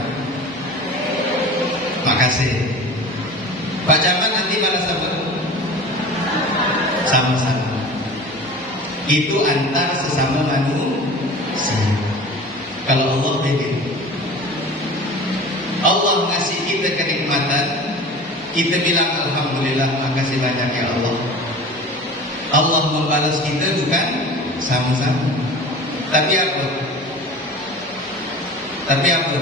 Makasih. Pak Camat nanti balas apa? Sama-sama. Itu antar sesama manusia. Kalau Allah beda. Allah ngasih kita kenikmatan, kita bilang alhamdulillah, makasih banyak ya Allah. Allah membalas kita bukan sama-sama. Tapi apa?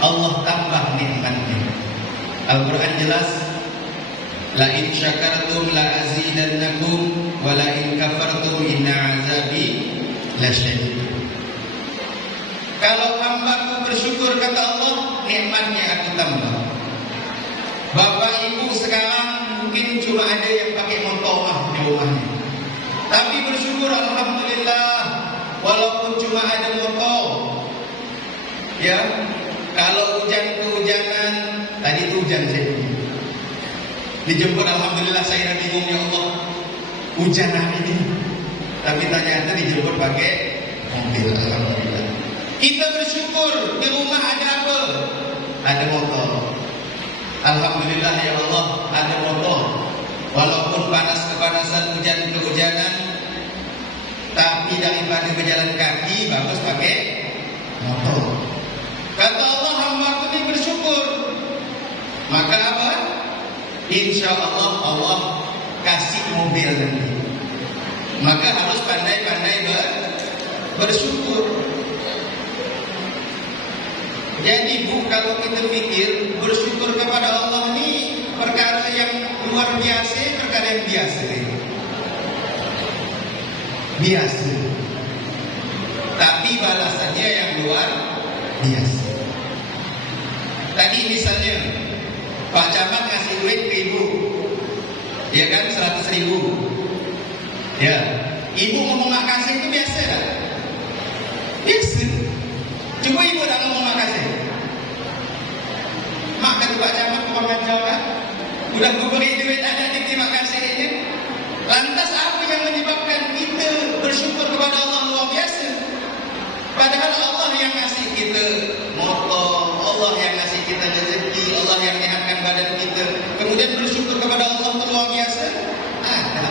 Allah tambah nikmatnya. Al-Quran jelas, la in syakartum la azidannakum wa la in kafartum inna azabi lasyadid. Kalau hambaku bersyukur kata Allah, nikmatnya aku tambah. Bapak Ibu sekarang mungkin cuma ada yang pakai motor di rumahnya, tapi bersyukur alhamdulillah walaupun cuma ada motor. Ya, kalau hujan-kehujanan, tadi itu hujan saya dijemput, alhamdulillah saya bingung ya Allah, hujan hari ini, tapi ternyata dijemput pakai mobil. Alhamdulillah. Kita bersyukur di rumah ada apa? Ada motor. Alhamdulillah ya Allah, ada motor. Walaupun panas kepanasan, hujan kehujanan, tapi daripada berjalan kaki bagus pakai motor. Kata Allah, hamba-Ku ini bersyukur. Maka apa? Insya Allah Allah kasih mobil nanti. Maka harus pandai-pandai bersyukur. Jadi Bu, kalau kita pikir bersyukur kepada Allah ini perkara yang luar biasa, perkara yang biasa. Biasa. Tapi balasannya yang luar biasa. Tadi misalnya Pak Camat ngasih duit ke Ibu, ya kan, 100.000. Ya, Ibu ngomong makasih itu biasa tak? Biasa. Coba Ibu tak ngomong makasih. Mak kata Pak Camat kurang ajar kan? Udah beri duit ada di terima kasihnya. Lantas apa yang menyebabkan kita bersyukur kepada Allah luar biasa? Padahal Allah yang ngasih kita motor, Allah yang ngasih kita rezeki, Allah yang menyehatkan badan kita. Kemudian bersyukur kepada Allah luar biasa? Ada.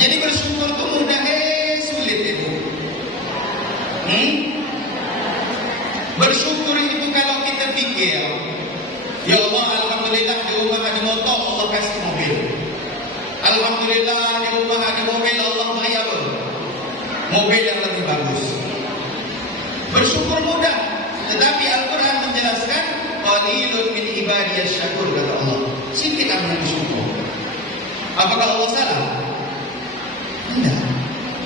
Jadi bersyukur itu mudah, sulit itu. Bersyukur itu kalau kita pikir, ya Allah, alhamdulillah di rumah ada motor, Allah kasih mobil. Alhamdulillah di rumah ada mobil, Allah beri apa? Mobil yang lebih bagus. Bersyukur mudah, tetapi Al-Quran menjelaskan qalilun min ibadiyas syakur, kata Allah. Sikit akan bersyukur. Apakah Allah salah? Tidak.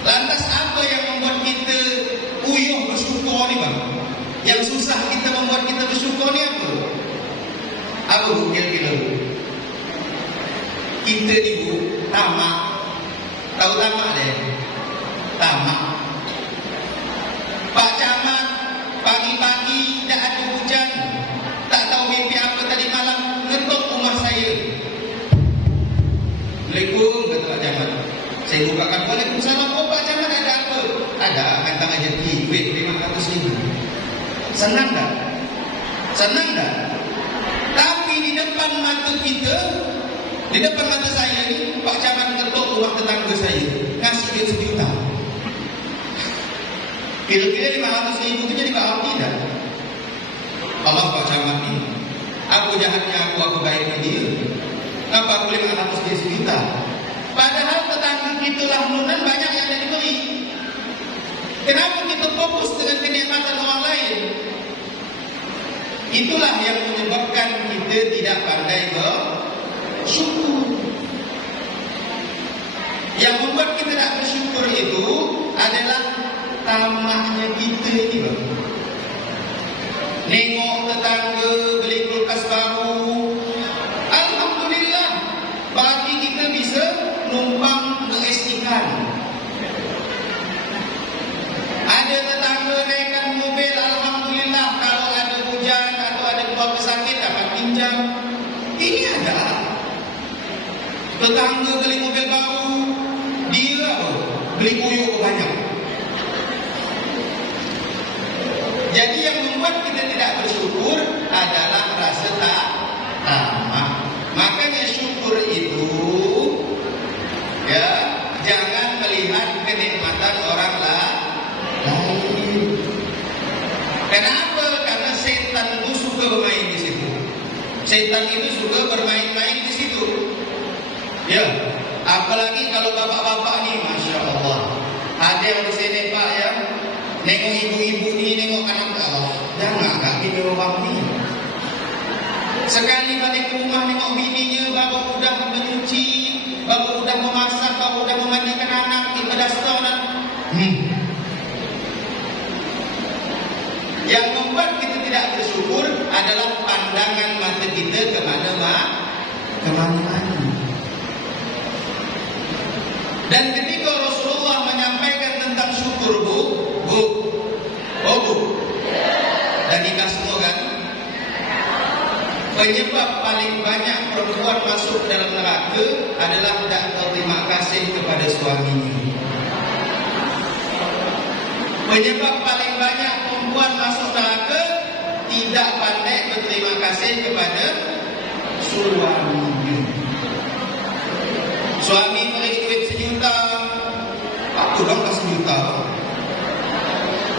Lantas apa yang membuat kita uyuh bersyukur ni bang? Yang susah kita membuat kita bersyukur ni apa? Apa kira-kira? Kita ibu tamak. Tahu tamak deh? Tamak. Pak Camat pagi-pagi dah ada hujan, tak tahu mimpi apa tadi malam, ngetok rumah saya. Assalamualaikum, kata Pak Camat. Saya bukakan, waalaikumsalam. Oh Pak Camat, ada apa? Ada, hantar rezeki, duit 500.000. Senang tak? Senang tak? Tapi di depan mata kita, di depan mata saya ni, Pak Camat ngetok rumah tetangga saya, ngasih dia 1 juta. Kira-kira 500.000 itu jadi berarti dah. Allah Pak Camat ni, aku jahatnya aku baiknya dia. Kenapa aku 500 dia 1 juta? Padahal tetangga kita lah nunan banyak yang ada diberi. Kenapa kita fokus dengan kenikmatan orang lain? Itulah yang menyebabkan kita tidak pandai bersyukur. Yang membuat kita tidak bersyukur itu adalah tamaknya kita ini bang. Nengok tetangga beli kulkas baru, alhamdulillah, bagi kita bisa numpang mengistikan. Ada tetangga naikkan mobil, alhamdulillah, kalau ada hujan atau ada keluarga sakit dapat pinjam. Ini ada. Tetangga beli mobil baru, dia apa? Beli puyuh banyak. Jadi yang membuat kita tidak bersyukur adalah rasa tamak. Makanya syukur itu, ya, jangan melihat kenikmatan orang lain. Kenapa? Karena setan itu suka bermain di situ. Setan itu suka bermain-main di situ. Ya, apalagi kalau bapak-bapak ni, masya Allah, ada yang di sini Pak ya, nengok ibu-ibu ni, nengok anak Allah, jangan agak gini orang ni. Sekali balik ke rumah nengok bininya baru udah mencuci, baru udah memasak, baru udah memandikan anak, kita dah setahun dan yang membuat kita tidak bersyukur adalah pandangan mata kita kemana-mana. Dan ketika Rasulullah menyampaikan tentang syukur, Bu, dan nikah semua kan, penyebab paling banyak perempuan masuk ke dalam neraka adalah tidak berterima kasih kepada suaminya. Penyebab paling banyak perempuan masuk neraka tidak pandai berterima kasih kepada suaminya. Suami beri duit 1 juta, aku dong kasih 1 juta.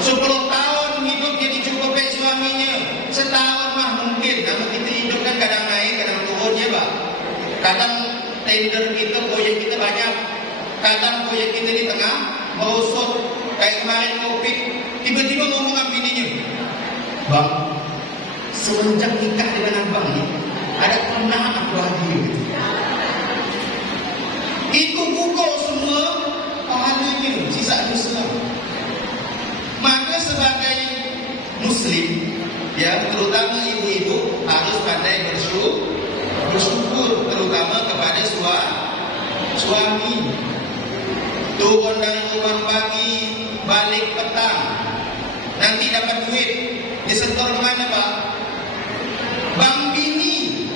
10 tahun hidup jadi cukup baik suaminya. Setahun mah mungkin, namun kita hidup kan kadang naik, kadang turun ya Pak. Kadang tender kita, proyek kita banyak. Kadang proyek kita di tengah merosot. Kayak kemarin COVID, tiba-tiba ngomong sama bininya, "Bang, semenjak nikah dengan abang ini, ada pernah aku bahagia gitu." Itu gugur semua pahalanya, sisa dosa. Maka sebagai Muslim, ya, terutama ibu-ibu harus pandai bersyukur, terutama kepada suami. Turun dari rumah pagi, balik petang, nanti dapat duit, disetor kemana Pak? Bank Bini.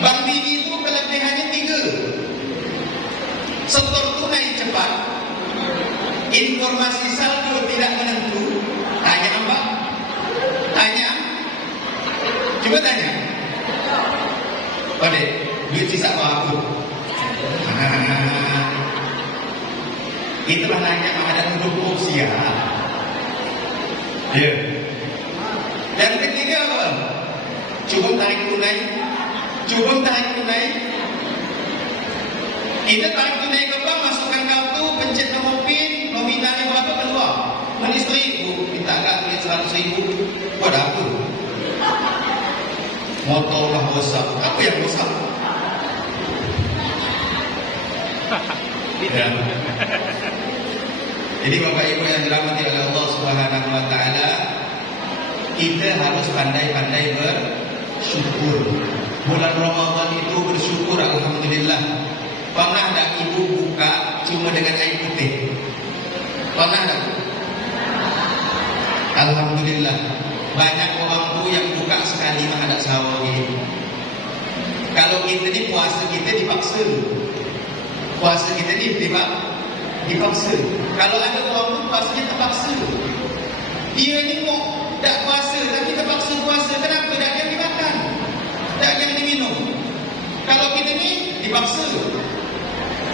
Bank Bini itu kelebihannya 3. Setor tunai cepat, informasi saldo tidak menentu. Tanya Mbak, tanya, coba tanya. Pada duit sisa aku. Itulah nanya ada duduk usia. Ya. Yang ketiga apa? Cukup tarik tunai. Kita tarik tunai ke bank, masukkan kartu, pencet nomor PIN, nominalnya berapa keluar. Istri, Bu, minta agak duit 100.000. Buat apa? Motor lah rosak. Apa yang rosak? Ya. Jadi Bapak Ibu yang dirahmati oleh Allah Subhanahu wa taala, kita harus pandai-pandai bersyukur. Bulan Ramadan itu bersyukur, alhamdulillah. Pernah tak ibu buka cuma dengan air putih? Pernah tak? Alhamdulillah. Banyak orang tu yang buka sekali menghadap sahur ini. Kalau kita ni puasa kita dipaksa. Puasa kita ni dipaksa. Kalau ada orang tu puasanya terpaksa. Dia ni mau tak puasa tapi terpaksa puasa. Kenapa? Tak yang dimakan, tak yang diminum. Kalau kita ni dipaksa.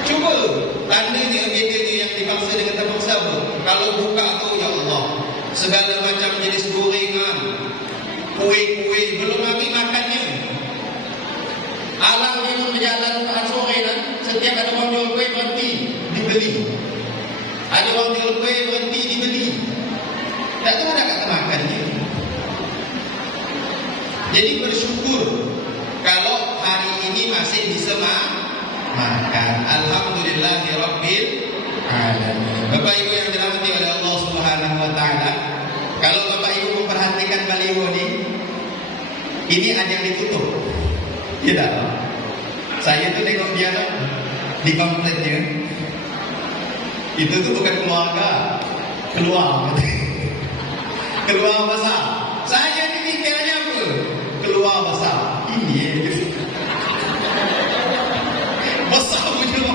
Cuba tandanya bedanya yang dipaksa dengan terpaksa apa? Kalau buka tu, ya Allah, segala macam jenis gorengan, kuih-kuih, belum lagi makannya. Alang minum berjalan ke sore dan setiap ada orang jual kuih berhenti dibeli. Ada orang jual kuih berhenti dibeli. Tak tahu ada kata makannya. Jadi bersyukur kalau hari ini masih bisa makan. Alhamdulillahirabbil alamin. Bapak Ibu yang dirahmati oleh Allah Subhanahu wa taala, kalau Bapak Ibu memperhatikan baliho ini ada yang ditutup. Tidak. Saya tu tengok dia di pamfletnya. Itu tu bukan keluarga, keluar besar. Saya ni mikirnya apa? Keluar besar. Ini besar punya.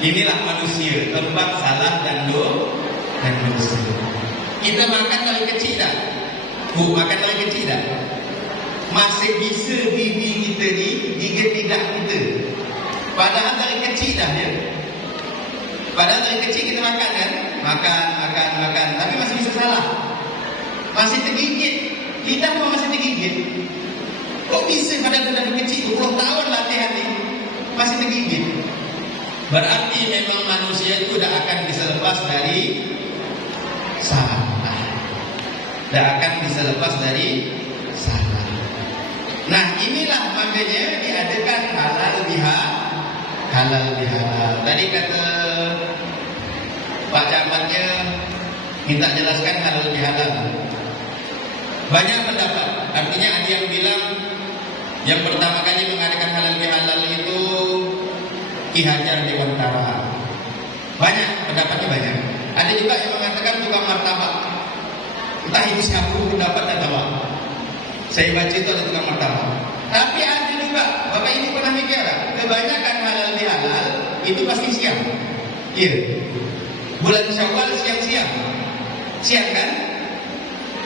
Inilah manusia, tempat salah dan dosa. Kita makan dari kecil dah. Makan dari kecil dah. Masih bisa bibi kita ni gigit lidah kita. Padahal dari kecil dah dia. Padahal dari kecil kita makan kan? Makan. Tapi masih bisa salah. Masih tergigit. Lidah pun masih tergigit. Kok bisa padahal dari kecil 20 tahun latihan ni masih tergigit? Berarti memang manusia itu tidak akan bisa lepas dari salah. Tidak akan bisa lepas dari salah. Nah, inilah makanya diadakan halal bihalal. Tadi kata Pak Camatnya minta jelaskan halal bihalal. Banyak pendapat. Artinya ada yang bilang yang pertama kali mengadakan halal bihalal itu Ki Hajar Dewantara. Banyak, pendapatnya banyak. Ada juga yang mengatakan tukang martabak. Entah itu siapa pendapat dan tahu. Saya baca itu ada tukang martabak. Tapi ada juga, Bapak Ibu pernah mikir tak? Kebanyakan halal bihalal itu pasti siang. Iya. Bulan Syawal siang-siang. Siang kan?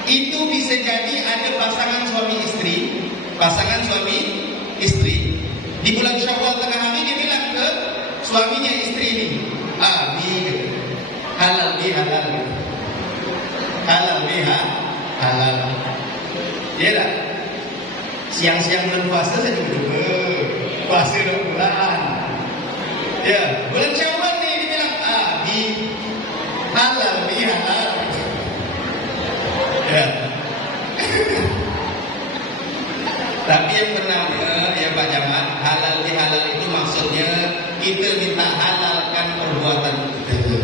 Itu bisa jadi ada pasangan suami istri. Di bulan Syawal tengah hari dia bilang ke suaminya istri ini, Abi, halal bihalal. Halal bihalal. Ya tak? Siang-siang bulan puasa saya juga puasa 2 bulan. Ya, bulan Syawal nih dibilang di halal. Ya. Tapi yang benarnya ya Pak Jamal, halal bihalal itu maksudnya kita minta halalkan perbuatan kita.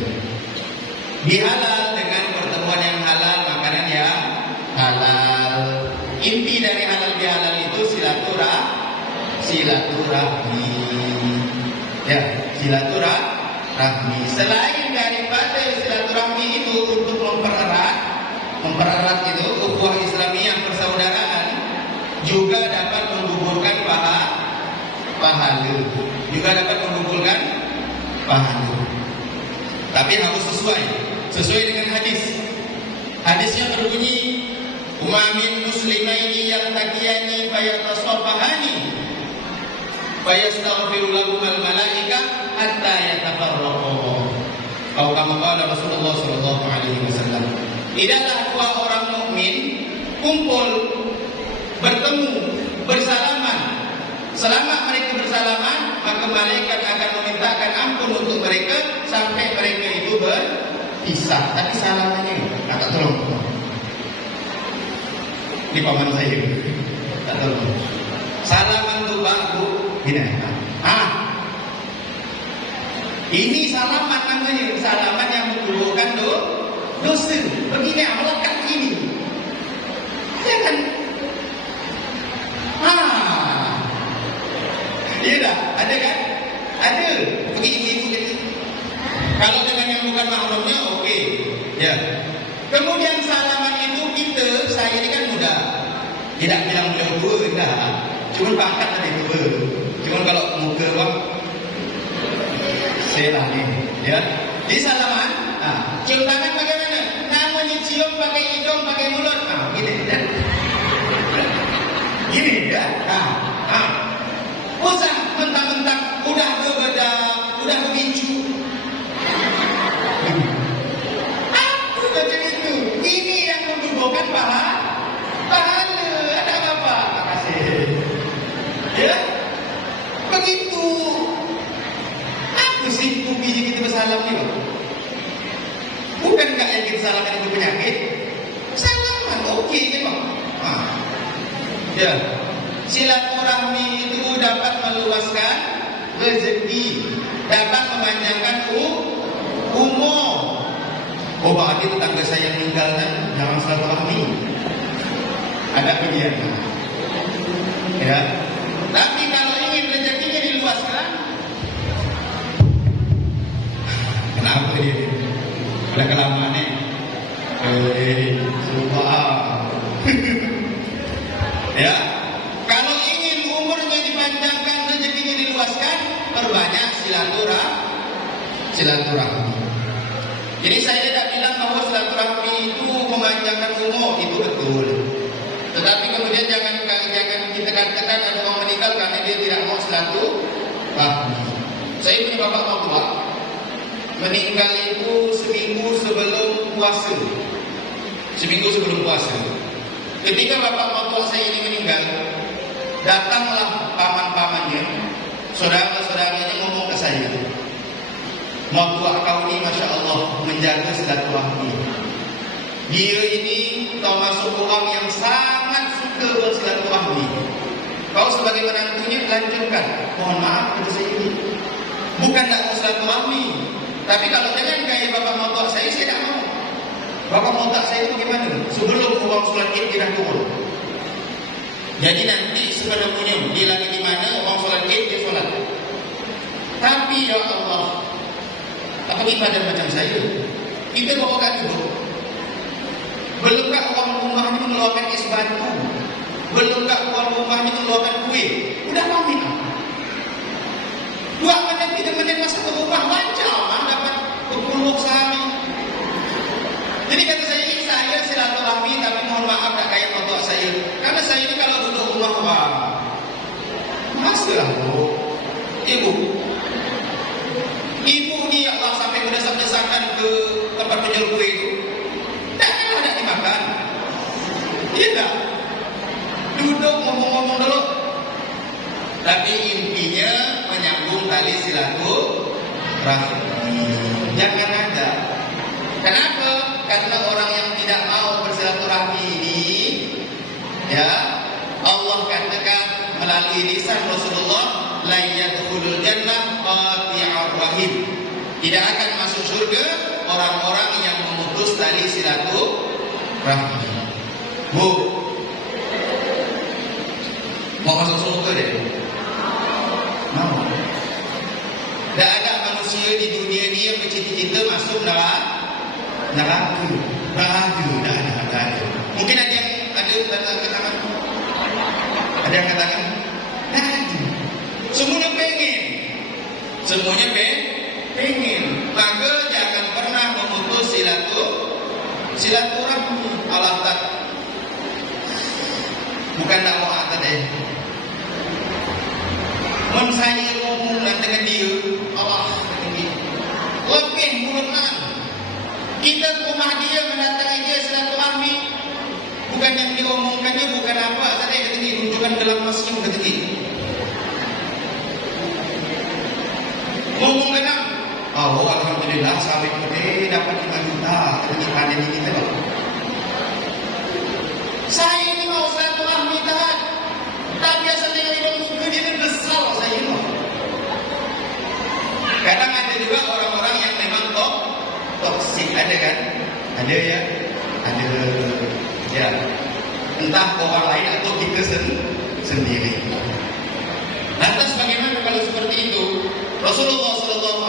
Bihalal dengan pertemuan yang halal, makanan yang halal. Inti dari halal bihalal itu silaturahmi. Ya, silaturahmi. Selain daripada silaturahmi itu untuk mempererat itu ukhuwah Islamiyah persaudaraan, juga dapat menggugurkan pahala. Tapi harus sesuai dengan hadis. Hadisnya berbunyi, "Umamin muslimaini yaltaqiyani fayatasafahani fayastaghfiru lahumal malaikah hatta yatafarraqu." Atau kama qala Rasulullah sallallahu alaihi wasallam. Tidaklah 2 orang mukmin kumpul, bertemu, bersalaman. Selama mereka bersalaman, maka malaikat akan memintakan ampun untuk mereka sampai mereka itu berpisah. Tapi salamannya tak tolong. Di paman saya tak tolong. Salaman tuh baru gini. Ini salaman namanya, salaman yang menggugurkan dosa. Begini melekat begini. Jangan. Iya dah, ada kan? Ada. Begitu gitu. Kalau dengan yang bukan mahramnya, oke. Ya. Kemudian salaman itu saya ini kan muda. Tidak bilang beliau tua, enggak. Cuma pangkat ada tua. Cuma kalau muka bang, saya lah ni. Ya. Di salaman, cium tangan bagaimana? Namanya cium pakai hidung, pakai mulut. Gini kan? Gini ya. Usah mentang-mentang udah bebedak, udah begincu. Aku macam itu. Ini yang menggugurkan pahala. Ada apa? Makasih. Ya. Begitu. Aku sih biji kita bersalam ni. Bukankah yang kita salahkan itu penyakit? Salaman, okey kan bang? Ya. Silaturahmi itu dapat meluaskan rezeki, dapat memanjangkan umur. Oh, berarti tetangga saya yang meninggal kan, jangan silaturahmi. Ada bagian. Ya. Tapi kalau ingin rezekinya diluaskan, kenapa dia? Udah kelamaan nih. Ya. Kalau ingin umurnya dipanjangkan, rezekinya diluaskan, perbanyak silaturahmi. Jadi saya tidak bilang bahwa silaturahmi itu memanjangkan umur, itu betul. Tetapi kemudian jangan kita katakan ada orang meninggal karena dia tidak mau silaturahmi. Saya punya bapak mertua meninggal itu seminggu sebelum puasa. Ketika bapak mertua saya ini meninggal, datanglah paman-pamannya, saudara-saudaranya ngomong ke saya, mertua kau ini Masya Allah menjaga silaturahmi. Dia ini termasuk orang yang sangat suka bersilaturahmi. Kau sebagai menantunya lanjutkan. Mohon maaf kata saya ini, bukan tak mau silaturahmi, tapi kalau dengan gaya bapak mertua saya tidak mau. Bapak mertua saya itu bagaimana? Sebelum orang solat Id dia dah turun. Jadi nanti sepenuhnya dia lagi di mana orang solat Id dia solat. Tapi ya Allah, apa ibadah macam saya? Kita bawa kat duduk. Belumkah orang rumah ini mengeluarkan es batu? Belumkah orang rumah ini mengeluarkan kuih? Udah pamit. 2 menit 3 menit masuk ke rumah macam dapat berpuluh sehari. Jadi kata saya silaturahmi, tapi mohon maaf tak kayak mertua saya. Karena saya ini kalau duduk rumah orang, masalah bu, ibu ni Allah sampai berdesak-desakan ke tempat penjual kue itu, tak ada dimakan. Iya tak? Duduk ngomong ngomong dulu. Tapi intinya menyambung tali silaturahmi. Jangan ada. Kenapa? Karena orang yang tidak mau bersilaturahmi ini, ya, Allah katakan melalui lisan Rasulullah, la yadkhulul jannah qati'ur rahim. Tidak akan masuk surga orang-orang yang memutus tali silaturahmi. Bu, mau masuk surga deh? Mau. Tidak ada manusia di dunia ini yang bercita-cita masuk neraka. Tidak ada. Mungkin ada yang katakan. Ada yang katakan, nah, semuanya pengen. Maka jangan pernah memutus silaturahmi. Allah tak, bukan tak mau atas men saya ngomong dengan dia, Allah lebih mulutnan. Kita ke rumah dia, mendatangi dia silaturahmi. Bukan yang diomongkannya, bukan apa. Tadi kata ini, tunjukkan dalam masjid kata ini. Ngomong kenapa? Oh, alhamdulillah sawit gede dapat 5 juta. Ini pandemi kita kok. Saya ini mau silaturahmi tahan. Tak biasa dengan hidung muka dia dan besar saya ini. Kadang ada juga orang-orang yang memang toksik, ada kan? Ada ya? Ada ya. Entah orang lain atau kita sendiri. Lantas bagaimana kalau seperti itu? Rasulullah SAW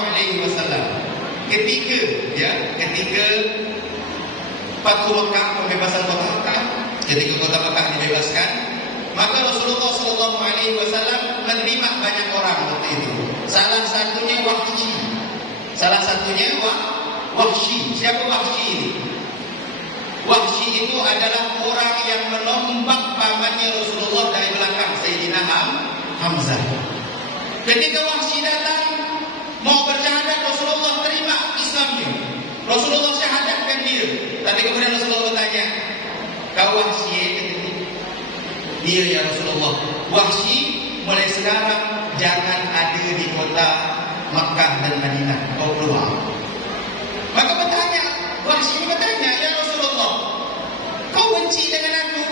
ketika Fathu Mekah, pembebasan kota Mekah, ketika kota Mekah dibebaskan, maka Rasulullah SAW menerima banyak orang waktu itu. Salah satunya Wahsy. Siapa Wahsy ini? Wahsy itu adalah orang yang menombak pamannya Rasulullah dari belakang, Sayyidina Hamzah. Ketika Wahsy datang mau bersyahadat, Rasulullah terima Islamnya. Rasulullah syahadatkan dia. Tapi kemudian Rasulullah bertanya, kau Wahsy? Dia ya Rasulullah. Wahsy mulai sekarang jangan ada di kota Makkah dan Madinah, kau keluar. Maka Wahsy bertanya, ya Rasulullah, kau benci dengan aku?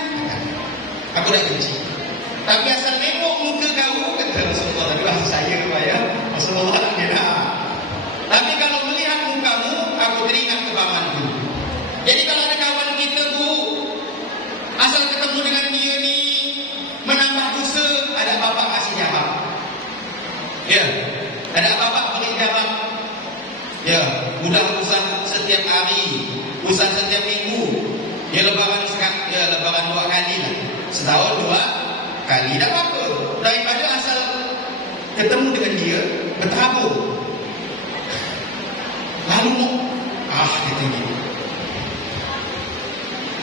Aku tak benci. Tapi asal nengok muka kau, kata Rasulullah. Tapi bahasa saya ya, Rasulullah tak kena. Tapi kalau melihat mukamu, aku teringat ke pamanku. Jadi kalau ada kawan kita bu, asal ketemu dengan dia ni menambah dosa, ada bapak kasih jawab. Ya, ada bapak beri jawab. Ya, mudah usah setiap hari, usah setiap minggu. Ya lebaran 2 kali lah. Setahun 2 kali, tak apa. Daripada asal ketemu dengan dia, bertabur. Lalu gitu.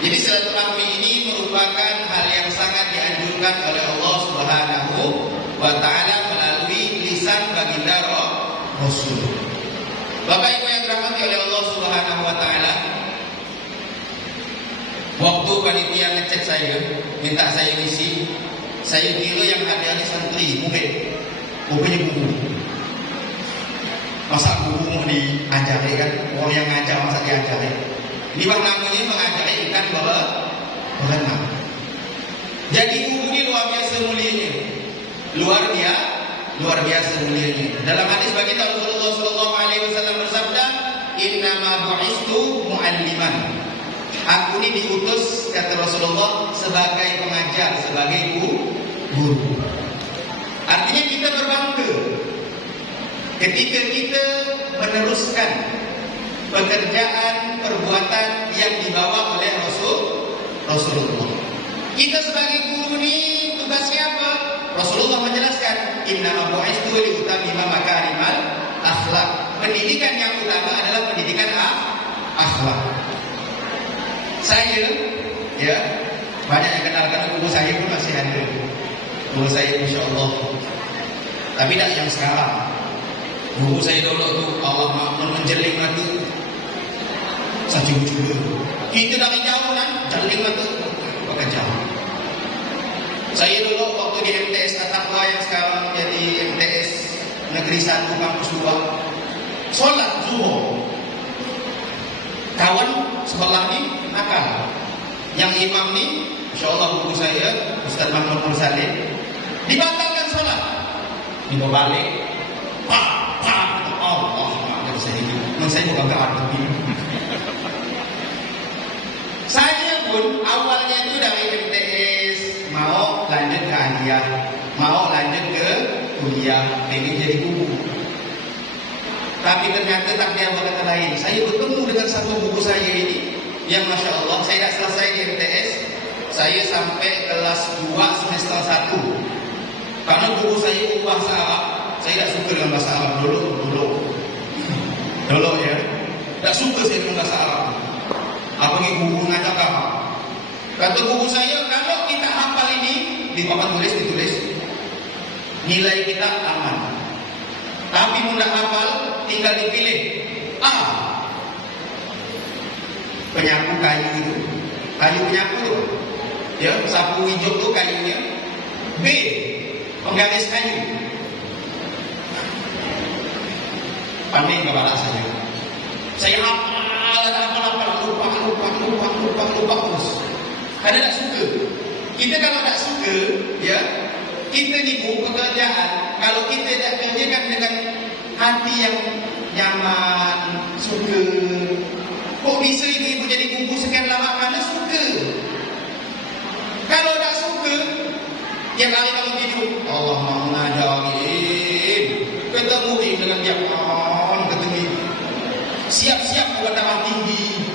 Jadi silaturahmi ini merupakan hal yang sangat dianjurkan oleh Allah Subhanahu wa Ta'ala melalui lisan baginda Rasul. Bapak Ibu yang dirahmati oleh Allah Subhanahu wa Ta'ala, waktu panitia ngecek saya, minta saya isi, saya kira yang ada di santri, mungkin guru. Masa guru mau diajari kan? Orang yang ngajar masa diajari. Ini namanya mengajari ikan berenang. Jadi guru ini luar biasa mulianya. Luar biasa mulianya. Dalam hadis baginda Rasulullah SAW bersabda, "Innama bu'istu mu'alliman." Aku ini diutus, kata Rasulullah, sebagai pengajar, sebagai guru. Artinya kita berbangga ketika kita meneruskan pekerjaan, perbuatan yang dibawa oleh Rasulullah. Kita sebagai guru ini tugasnya apa? Rasulullah menjelaskan, "Innama bu'istu liutammima makarimal akhlak." Pendidikan yang utama adalah pendidikan akhlak. Saya, ya, banyak yang kenalkan guru saya pun masih ada. Guru saya, Masya Allah. Tapi tidak yang sekarang. Guru saya dulu tu Allah menjeling mata. Saya cuba. Kita dari jauh kan, jeling mata, pakai jauh. Saya dulu waktu di MTS At-Taqwa yang sekarang jadi MTS Negeri 1 Kampus 2, sholat zuhur, kawan sebelah ni nakal, yang imam ni, insyaAllah guru saya Ustaz Mahmud Nur Salim, dibatalkan sholat, dibawa balik, Allah, saya bukan kawan ini. Saya pun awalnya itu dari MTS mau lanjut ke aliyah, mau lanjut ke kuliah, pengen jadi guru. Tapi ternyata takdir berkata lain. Saya bertemu dengan satu guru saya ini, yang Masya Allah, saya dah selesai di MTS, saya sampai kelas 2 semester 1. Karena guru saya bahasa Arab, saya tak suka dengan bahasa Arab dulu ya, tak suka saya dengan bahasa Arab. Apalagi guru ngajar apa? Kata guru saya, kalau kita hafal ini di papan tulis ditulis, nilai kita aman. Tapi mudah hafal, tinggal dipilih. A, penyapu kayu itu, kayu penyapu itu, ya, sapu hijau itu kayunya. B, penggaris kayu. Pandai kepala saya. Saya hafal, lupa terus. Karena tak suka. Kita kalau tak suka, ya, kita ni pekerjaan, kalau kita tak kerjakan dengan hati yang nyaman, suka. Kok bisa ibu jadi guru sekian lama? Karena suka. Kalau tak suka, tiap kali kalau tidur, Allah mau mengajarin, ketemu dengan dia, ketemu, siap-siap buat tambah tinggi.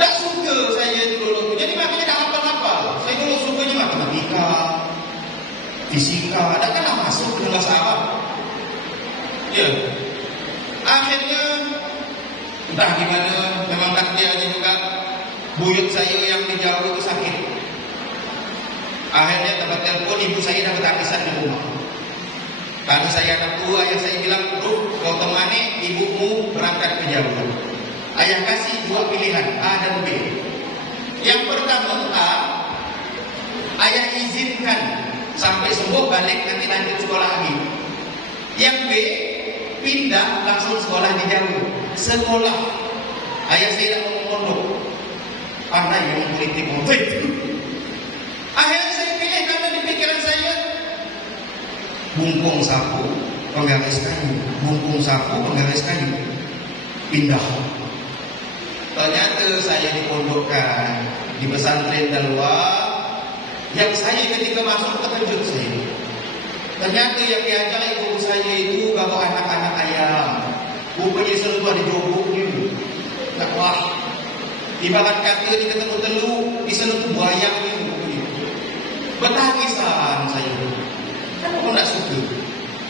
Tak suka saya dulu, jadi makanya tak hafal-hafal. Saya dulu sukanya matematika, fisika, tak kena masuk ke bahasa Arab. Ya, akhirnya entah gimana, memang takdirnya juga. Buyut saya yang di Jawa itu sakit. Akhirnya dapat telepon, ibu saya dapat arisan di rumah. Karena saya anak tua, ayah saya bilang, kau temani ibumu berangkat ke Jawa. Ayah kasih dua pilihan, A dan B. Yang pertama, A, ayah izinkan sampai sembuh balik, nanti lanjut sekolah lagi. Yang B, pindah langsung sekolah di Jawa. Sekolah. Ayah saya tidak mau mondok. Pandai yang politik. Akhirnya saya pilih karena di pikiran saya, bungkung sapu, penggaris kayu. Bungkung sapu, penggaris kayu. Pindah. Ternyata saya dipondokkan di pesantren Dalwa, yang saya ketika masuk terkejut saya. Ternyata yang diajar ibu saya itu bawa anak-anak ayam. Rupanya selalu ada jogoknya. Wah, ibarat kata di ketemu telur, di sana tu buaya ni. Bertakisan saya. Kenapa pun tak suka.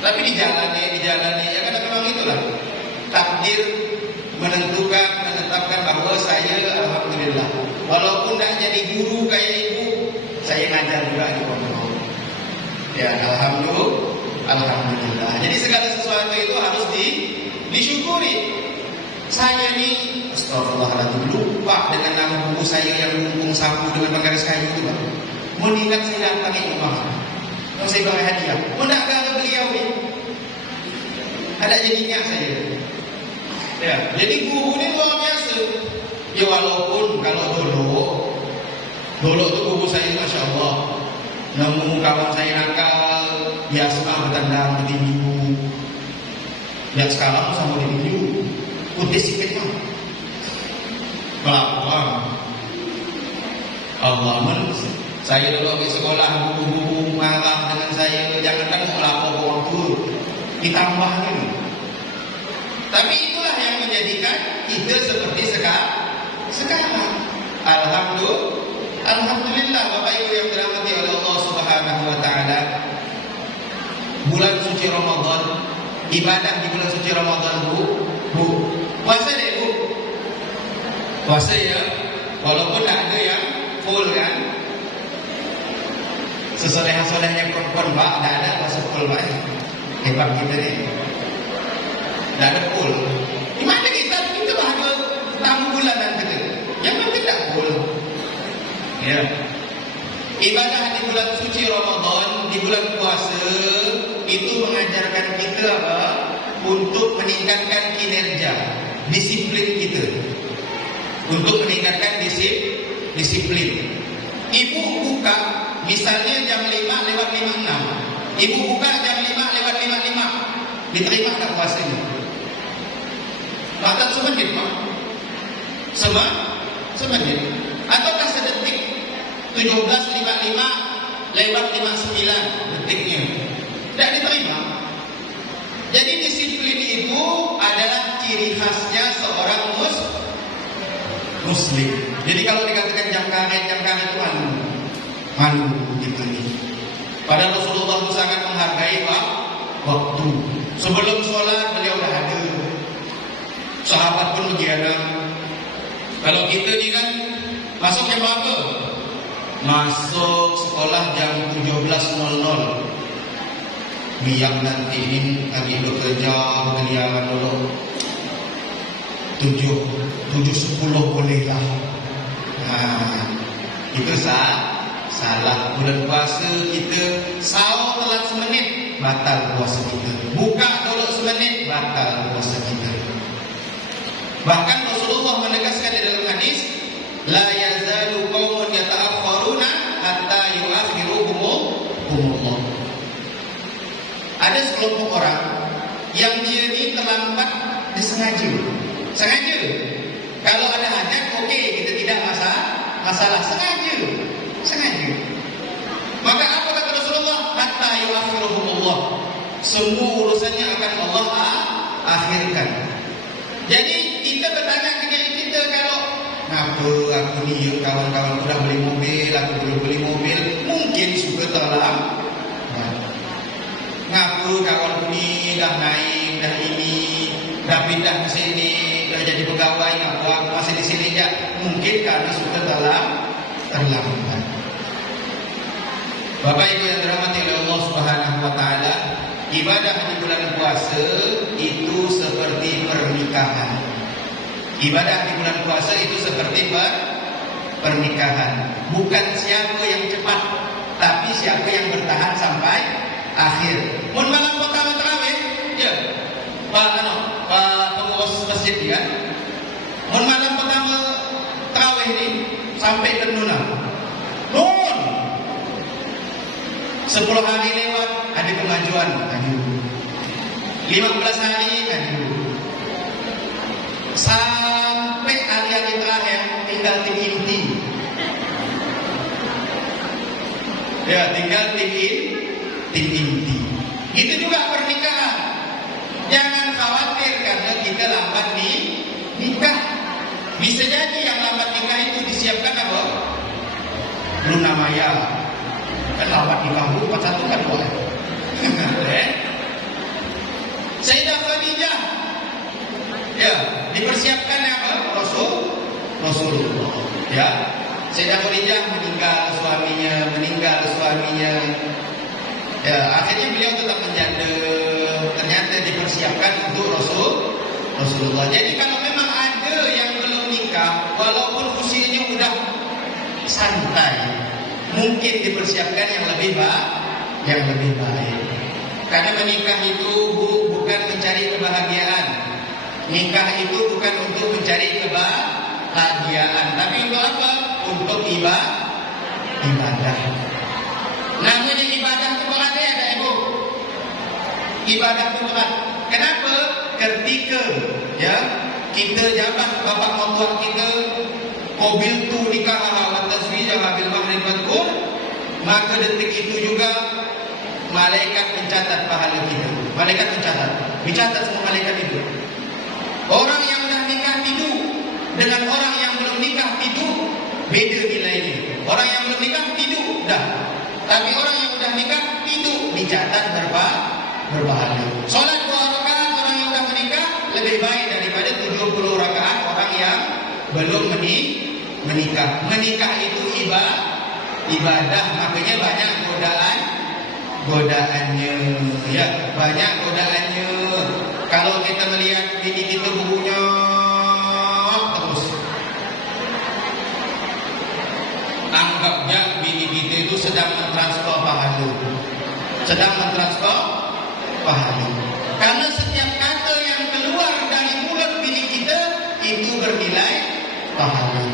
Tapi dijalani, ya kan memang itulah. Takdir menetapkan bahawa saya alhamdulillah, walaupun tak jadi guru kayak ibu, saya ngajar juga di pondok. Ya, alhamdulillah. Jadi segala sesuatu itu harus disyukuri. Saya ni astagfirullahaladzim, lupa dengan nama buku saya yang bungkung sapu dengan penggaris kayu itu, Pak. Meningkat saya datang ke rumah, kalau saya bawa hadiah, nak ke beliau ni, ada jadinya saya. Ya, jadi guru ni luar biasa. Ya, walaupun kalau dulu tu guru saya Masya Allah, nemu kawan saya nakal, biasa bertandang bertinju. Ya sekarang sama bertinju, putih sikit mah. Pelapor. Allah manusia. Saya dulu ke sekolah, guru marah dengan saya, jangankan melapor ke orang tua, ditambah ni. Tapi itulah yang menjadikan kita seperti sekarang. Alhamdulillah Bapak Ibu yang dirahmati oleh Allah Subhanahu wa taala. Bulan suci Ramadan, ibadah di bulan suci Ramadan, Bu. Puasa deh, Bu. Puasa ya. Walaupun tak ada yang full kan. Sesoleh-solehnya perempuan, Pak, tak ada puasa full, Pak. Hebat kita ni. Tak ada full. Di mana kita bahagia tamu bulanan kita? Yang penting tak full. Ya. Ibadah di bulan suci Ramadan, di bulan puasa itu mengajarkan kita apa? Untuk meningkatkan kinerja, disiplin kita. Untuk meningkatkan disiplin. Ibu buka misalnya jam 5 lewat 56. Ibu buka jam 5 lewat 55. Diterima tak puasanya? Maka semenit, Pak. Semenit. Ataukah sedetik? 17.55 lewat 59 detiknya. Tidak diterima. Jadi disiplin itu adalah ciri khasnya seorang muslim. Jadi kalau dikatakan jam karet itu malu gitu nih. Padahal Rasulullah sangat menghargai waktu. Sebelum sholat beliau dah ada. Sahabat pun begitu. Kalau kita ni kan masuk jam berapa? Masuk sekolah jam 17.00. Biar nanti ini lagi bekerja kalian dulu 7.10 boleh lah. Itu salah. Bulan puasa kita sahur telat semenit, batal puasa kita. Buka dulu semenit, batal puasa kita. Bahkan Rasulullah menegaskan di dalam hadis, la yazalu qaumun yata'akhkharuna hatta yu'akhiruhumullah. Ada sekelompok orang yang dia ni terlambat disengaja. Sengaja. Kalau ada hajat, okey, kita tidak masalah. Sengaja. Maka apa kata Rasulullah? Hatta yu'akhiruhumullah. Semua urusannya akan Allah akhirkan. Jadi kita bertanya ke diri kita, kalau ngapa aku ni kawan-kawan sudah beli mobil, aku belum beli mobil, mungkin suka terlambat. Ngapa kawan ni dah naik, dah ini, dah pindah ke sini, dah jadi pegawai, ngapa aku masih di sini je? Mungkin karena suka terlambat. Bapak Ibu yang dirahmati oleh Allah Subhanahu wa taala, ibadah di bulan puasa itu seperti pernikahan. Ibadah di bulan puasa itu seperti pernikahan. Bukan siapa yang cepat, tapi siapa yang bertahan sampai akhir. Mun malam pertama tarawih, ya. Pak pengurus masjid kan. Mun malam pertama tarawih ni sampai ternuna. Nun. 10 hari lewat ada kemajuan, maju. 15 hari maju. Sampai hari-hari terakhir tinggal tim inti. Ya, tinggal tim inti. Itu juga pernikahan. Jangan khawatir karena kita lambat nikah. Bisa jadi yang lambat nikah itu disiapkan apa? Luna maya. Kan lambat nikah dulu, 41 kan boleh. Sayyidah Khadijah, ya, dipersiapkan apa? Rasulullah. Ya, Sayyidah Khadijah meninggal suaminya. Ya, akhirnya beliau tetap menjanda. Ternyata dipersiapkan untuk Rasulullah. Jadi kalau memang ada yang belum nikah, walaupun usianya udah santai, mungkin dipersiapkan yang lebih baik. Karena menikah itu bukan mencari kebahagiaan. Nikah itu bukan untuk mencari kebahagiaan, tapi untuk apa? Untuk ibadah. Namanya ibadah itu berat ya, Ibu. Ibadah itu berat. Kenapa? Ketika ya kita jabat bapak mertua kita, qabil tu nikah wa tazwijah bil mahrim madkur, maka detik itu juga malaikat mencatat pahala kita. Malaikat mencatat semua malaikat itu. Orang yang dah nikah hidup dengan orang yang belum nikah hidup beda nilainya. Orang yang belum nikah hidup dah, tapi orang yang sudah nikah hidup dicatat berpahala. Solat 2 rakaat orang yang sudah menikah lebih baik daripada 70 rakaat orang yang belum menikah. Menikah itu ibadah, makanya banyak godaannya. Ya, banyak godaannya. Kalau kita melihat bini kita bukunya terus, anggapnya bini kita itu sedang mentransfer pahala. Karena setiap kata yang keluar dari mulut bini kita itu bernilai pahala.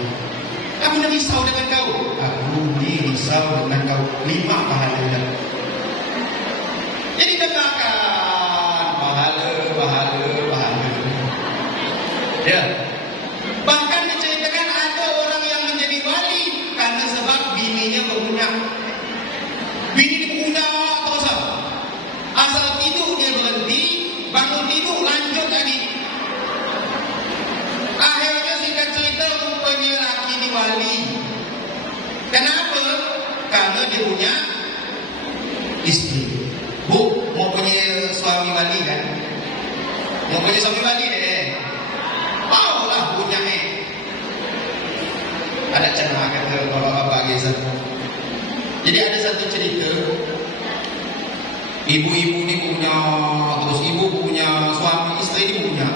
Aku nak risau dengan kau. Aku ni risau dengan kau. 5 pahala. Jadi dengarkan pahala. Ya. Bahkan diceritakan ada orang yang menjadi wali karena sebab bininya berpunya. Bini dipunya terus. Asal tidur dia berhenti, bangun tidur lanjut lagi. Akhirnya singkat cerita rupanya laki ni wali. Kenapa? Karena dia punya isteri. Bu, mau punya suami wali kan? Mau punya suami wali deh. Maulah punya Ada cara kata bapak-bapak guys. Jadi ada satu cerita. Ibu-ibu ni punya, terus ibu punya, suami isteri ni punya.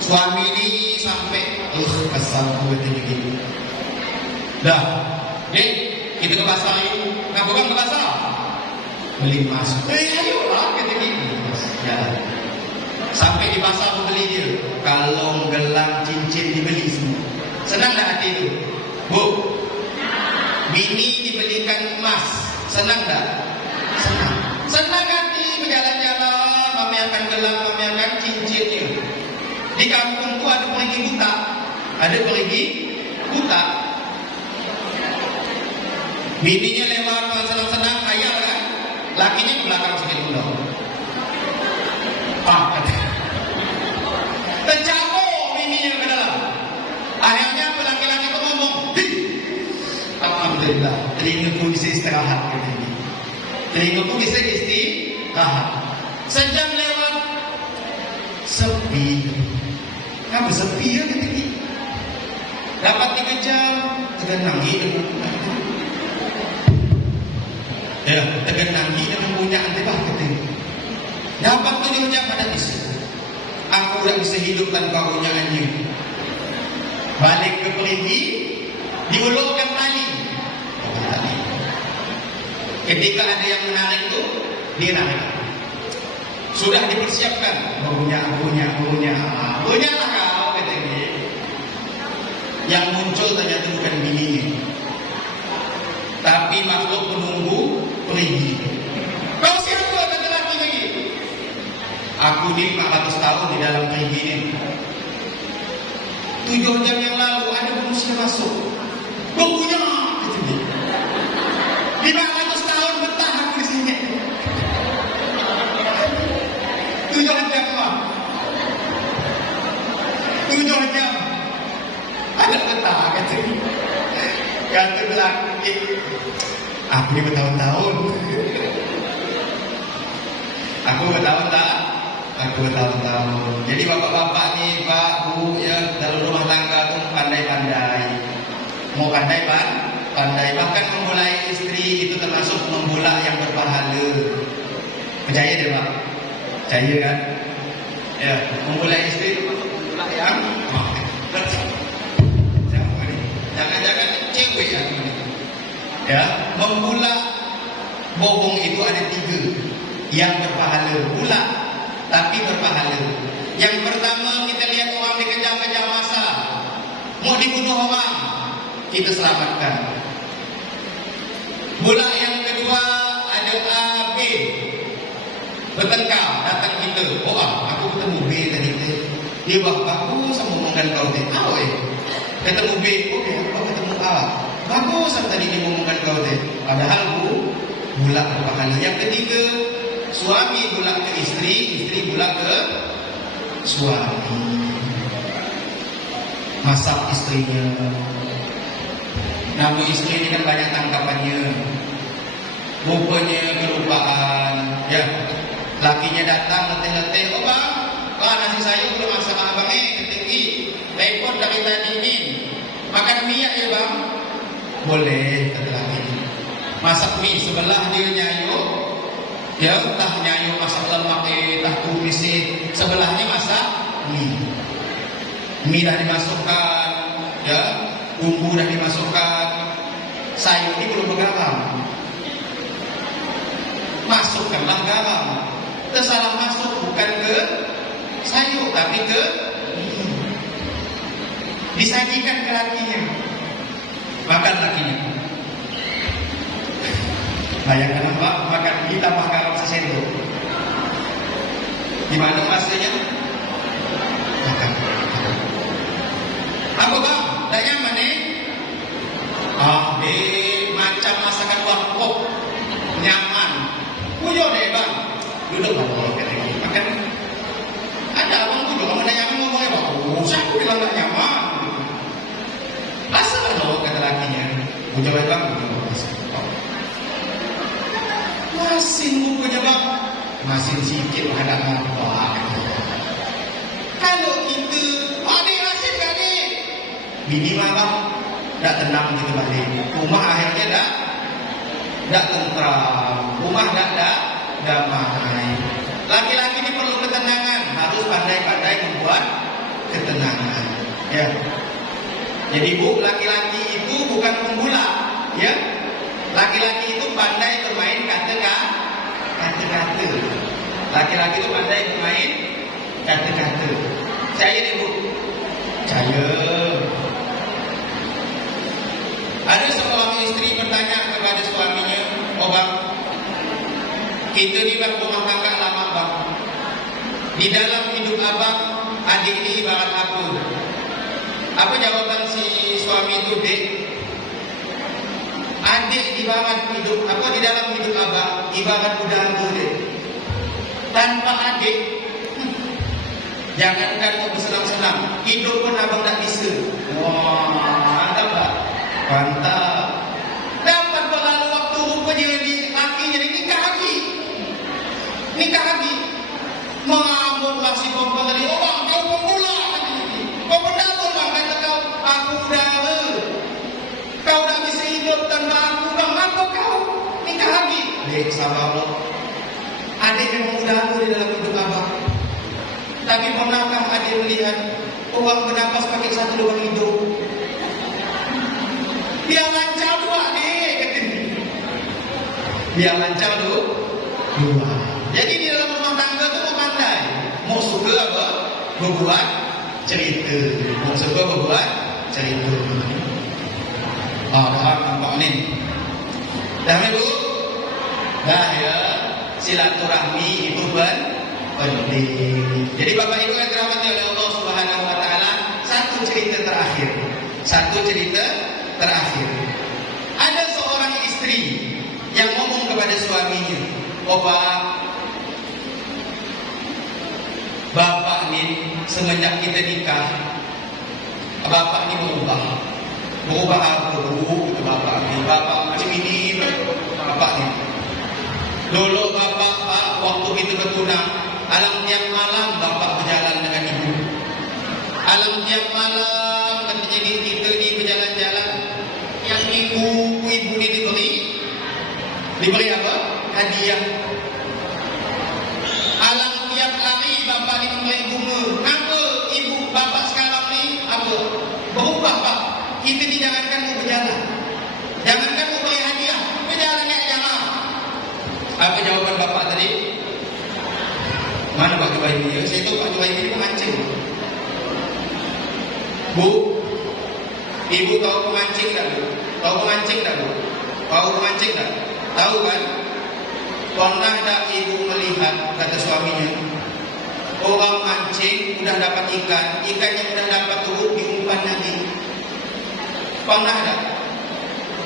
Suami ni sampai kesal buat begini. Dah, kita ke pasar ini. Kenapa kan ke pasar? Beli emas. Ayolah kata gini. Jalan. Sampai di pasar beli dia. Kalung, gelang, cincin dibeli semua. Senang tak hati itu? Bu, bini dibelikan emas. Senang tak? Senang. Senang hati berjalan-jalan, memamerkan gelang, memamerkan cincinnya. Di kampung tu ada perigi buta. Ada perigi buta. Bininya lewat senang-senang, ayah kan? Lakinya ke belakang sikit dulu. Tercampur bininya ke dalam. Akhirnya laki-laki itu ngomong, alhamdulillah, telingaku bisa istirahat kata ini. Telingaku bisa istirahat. Sejam lewat, sepi. Kenapa sepi ya kata ini? Dapat 3 jam, tergenangi dengan tergenangi dengan punya antibah kata ini. Dapat 7 jam ada bisa. Aku tak bisa hidup tanpa unyangannya. Balik ke perigi, diulurkan tali. Ketika ada yang menarik itu, dia narik. Sudah dipersiapkan. Punya lah kau kata dia. Yang muncul ternyata bukan bininya, tapi makhluk penunggu perigi. Kau siapa kata laki lagi? Aku ni 400 tahun di dalam perigi ini. 7 jam yang lalu ada manusia masuk. Punya gitu dia. 500 tahun betah aku di sini. 7 jam mah. 7 jam. Ada betah kata dia. Kata lelaki, aku ni bertahun-tahun. Aku bertahun-tahun. Jadi bapak-bapak ni, pak, bu, ya dalam rumah tangga tu pandai-pandai. Mau pandai. Bahkan memulai isteri itu termasuk membulak yang berpahala. Percaya dia pak? Percaya kan? Ya, memulai isteri itu termasuk membulak yang jangan-jangan cewek yang ini. Ya, membulak bohong itu ada 3 yang berpahala. Bulak tapi berpahala. Yang pertama, kita lihat orang dikejar-kejar masa, mau dibunuh orang, kita selamatkan. Bulak yang kedua, ada A, B bertengkar, datang kita. Aku ketemu B tadi. Dia bagus sama ngomongkan kau tadi. Ketemu B, kau ketemu A. Bagus sama tadi dia ngomongkan kau tadi. Padahal bulak berpahala. Yang ketiga, suami bulak ke isteri, isteri bulak ke suami. Masak istrinya. Nama isteri ini kan banyak tangkapannya. Rupanya kelupaan. Ya, lakinya datang letih-letih. Bang, nasi sayur belum masak abang ketinggi. Repot dari tadi ini. Makan minyak ya bang? Boleh, kata laki. Masak mie sebelah dia nyayo. Ya, entah nyayo masak lemak, entah tumis, sebelahnya masak mie. Mie dah dimasukkan, ya, bumbu dah dimasukkan, sayur ini belum bergaram. Masuk masukkanlah garam. Tersalah masuk bukan ke sayur tapi ke disajikan ke lakinya. Makan lakinya. Bayangkan apa? Makan ditambah garam sesendok. Gimana maksudnya? Makan. Apa bang? Tak nyaman nih? Macam masakan warkop. Nyaman. Puyo deh bang. Duduk bang. Makan. Ada abang puyo. Kamu tak nyaman ngomongnya bang. Siapa bilang tak nyaman? Asal loh kata lakinya. Puyo bang. Masin bukunya bang. Masin sikit ada apa? Kalau kita adik asin gak nih? Bini bang, tak tenang kita balik. Rumah akhirnya tak tentram. Rumah tak damai. Laki-laki ini perlu ketenangan. Harus pandai-pandai membuat ketenangan. Ya. Jadi bu, laki-laki itu bukan penggula. Ya. Laki-laki itu pandai bermain kata-kata. Laki-laki itu pandai bermain kata-kata. Saya deh bu. Saya. Ada seorang istri bertanya kepada suaminya, "Oh bang, kita ni bang rumah tangga lama bang. Di dalam hidup abang, adik ini ibarat apa?" Apa jawaban si suami itu, "Dek, adik ibarat hidup apa di dalam hidup abang ibarat udara dek. Tanpa adik, jangankan mau bersenang-senang, hidup pun abang tak bisa." Wah, mantap tak? Mantap. Dapat berlalu waktu rupanya di lakinya nikah lagi. Mengamuklah si perempuan tadi. "Oh bang, kau pemula tadi. Kau pendapur bang, kata kau. Aku udara. Kau tak bisa hidup tanpa aku bang. Apa kau nikah lagi?" Dek, sabar Allah. Adik memang udara di dalam hidup abang. Tapi pernahkah adik melihat orang bernapas pakai satu lubang hidung? Biar lancar dua dek, katanya. Biar lancar dua. Jadi di dalam rumah tangga tu mau pandai. Mau suka apa? Berbuat cerita. Mau suka berbuat cerita. Dah nampak ni. Dah ni bu? Dah ya. Silaturahmi itu penting. Jadi bapak ibu yang dirahmati oleh Allah Subhanahu Wa Taala, satu cerita terakhir. Ada seorang istri yang ngomong kepada suaminya, "Oh bapak ni semenjak kita nikah, bapak ni berubah apa? Kata bapak ni, bapak macam ini, bapak ni. Dulu bapak waktu kita bertunang, alam tiap malam bapak berjalan dengan ibu. Alam tiap malam katanya kita ni berjalan-jalan. Yang ibu ni diberi apa? Hadiah. Alam tiap hari bapak ni memberi bunga. Apa ibu bapak sekarang ni apa? Berubah pak. Kita ni jangankan mau berjalan, jangankan mau beri hadiah, berjalan jangan. Apa jawaban bapak tadi? Mana Pak Juwaidi? Saya tahu Pak Juwaidi ini pemancing. Bu, ibu tahu pemancing tak bu? Tahu pemancing tak bu? Tahu pemancing tak? Tahu kan? Pernah tak ibu melihat, kata suaminya, orang mancing udah dapat ikan yang udah dapat turun diumpan lagi? Pernah tak?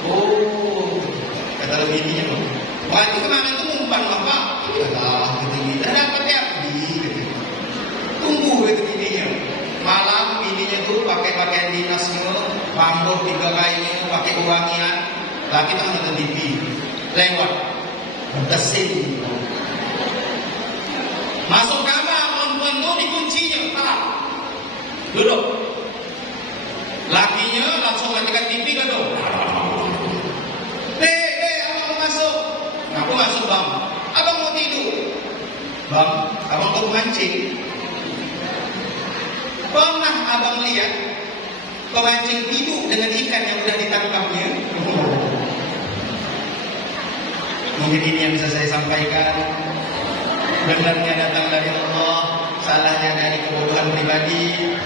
Oh, kata bininya bu. Wah itu kemarin itu umpan bapak. Iyalah, kita dapat ya. Tunggu itu bininya. Malam bininya tuh pakai pakaian dinasnya, rambut 3 kainnya, pakai wangian. Laki tak nonton TV. Lewat, berdesin. Masuk kamar perempuan tuh dikuncinya. Duduk. Lakinya langsung matikan TV kan dong. Abang mau masuk. Aku masuk bang. Abang mau tidur. Bang, abang mau mancing. Pernah abang lihat pemancing tidur dengan ikan yang sudah ditangkapnya? Mungkin ini yang bisa saya sampaikan. benarnya datang dari Allah, salahnya dari kebodohan pribadi.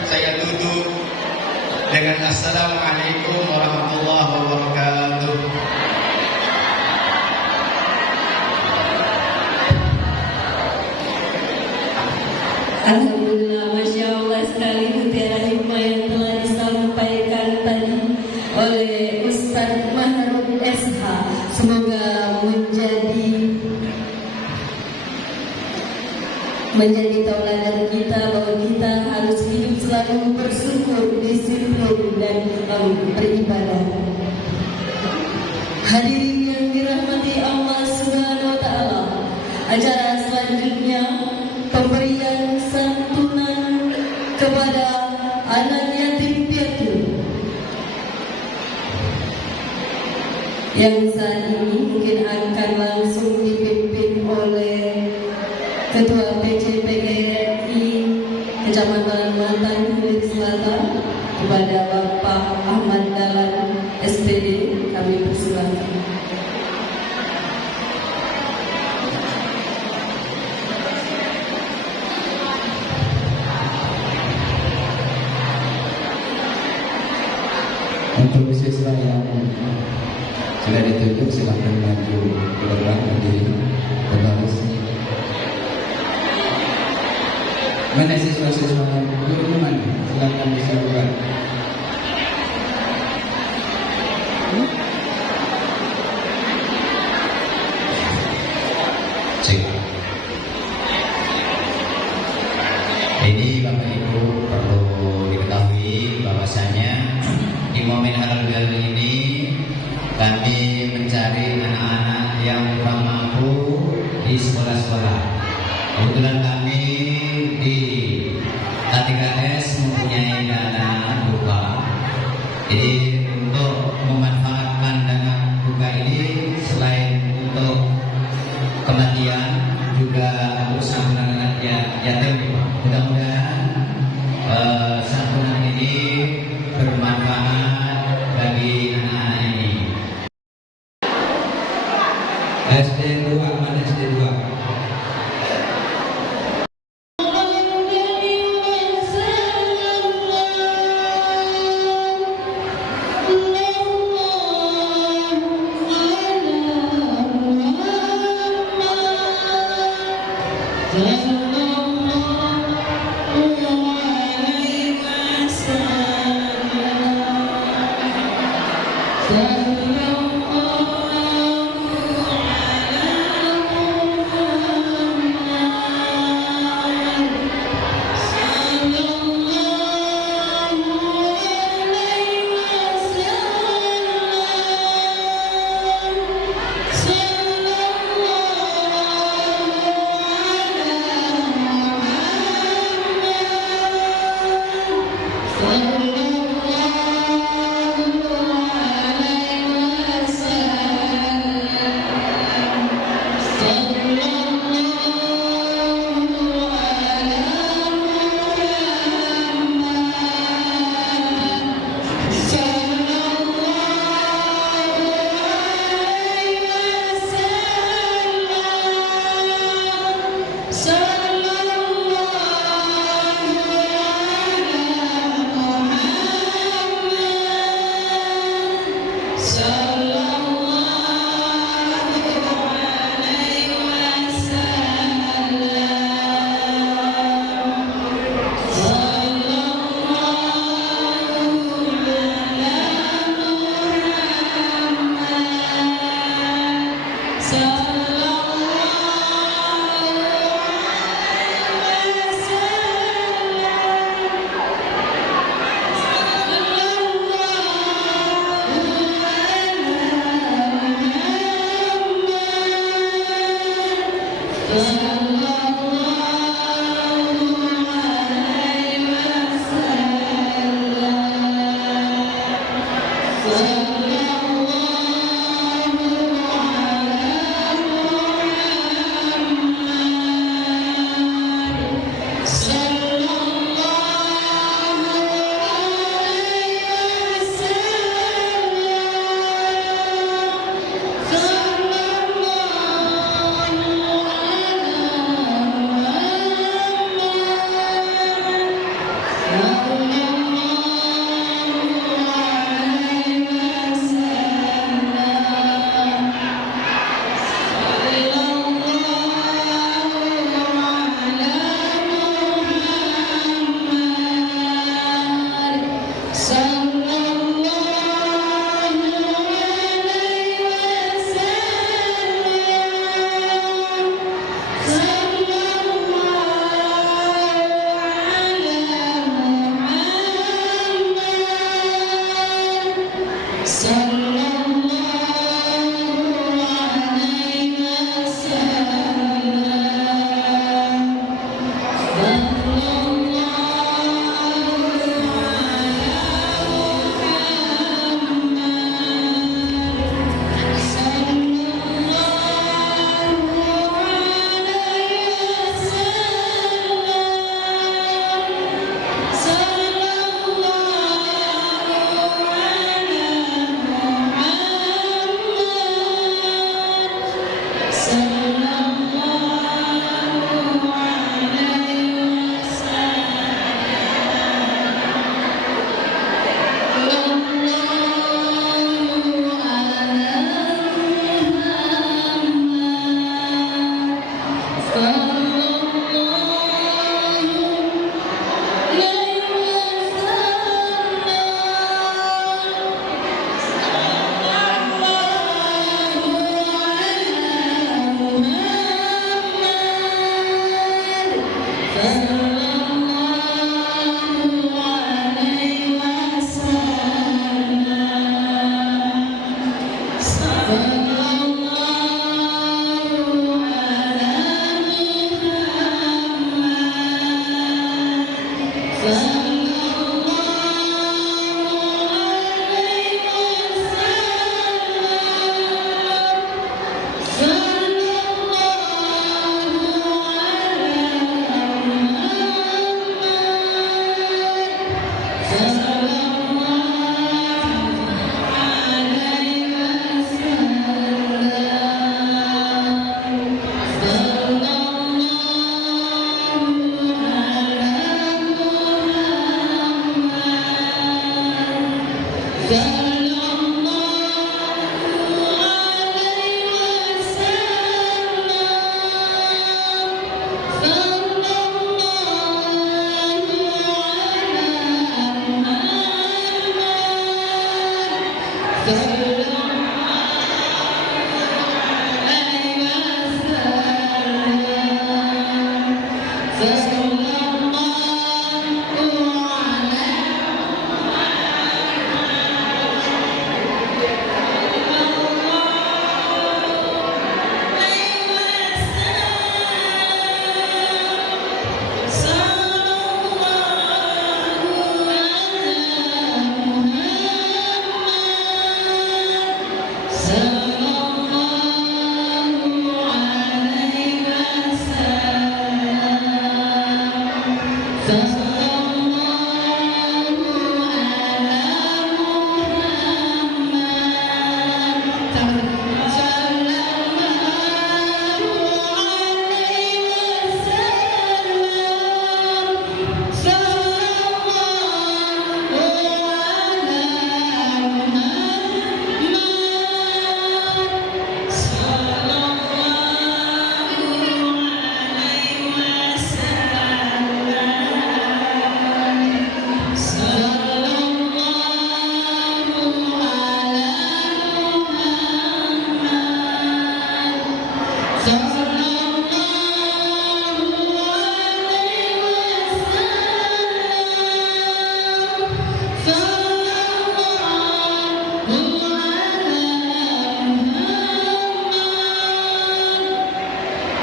Saya tutup dengan Assalamualaikum warahmatullahi wabarakatuh. Alhamdulillah, Masya Allah sekali mutiara hikmah yang telah disampaikan tadi oleh Ustadz Maharud SH. Semoga menjadi tauladan kita bahwa kita harus hidup selalu bersyukur, disiplin dan beribadah. Hadirin yang dirahmati Allah Subhanahu wa taala, acara selanjutnya pemberian santunan kepada anak yatim piatu yang saat ini mungkin akan langsung dipimpin oleh Ketua PCPGRI Kecamatan Matan Kulit Selatan kepada Bapak Ahmad Dahlan SPD, kami persilakan. Untuk siswa yang sudah ditunjuk silakan maju ke depan berdiri berbaris. Mana siswa-siswa yang dulu mana? Silakan disiapkan. Ini Bapak Ibu perlu diketahui bahwasanya di momen halal bihalal ini kami mencari anak-anak yang kurang mampu di sekolah-sekolah. Kebetulan kami di K3S mempunyai dana buka. Jadi untuk memanfaatkan dana buka ini selain untuk kematian juga untuk santunan anak yatim. Mudah-mudahan santunan ini bermanfaat bagi anak-anak ini. SD 2 mana SD 2?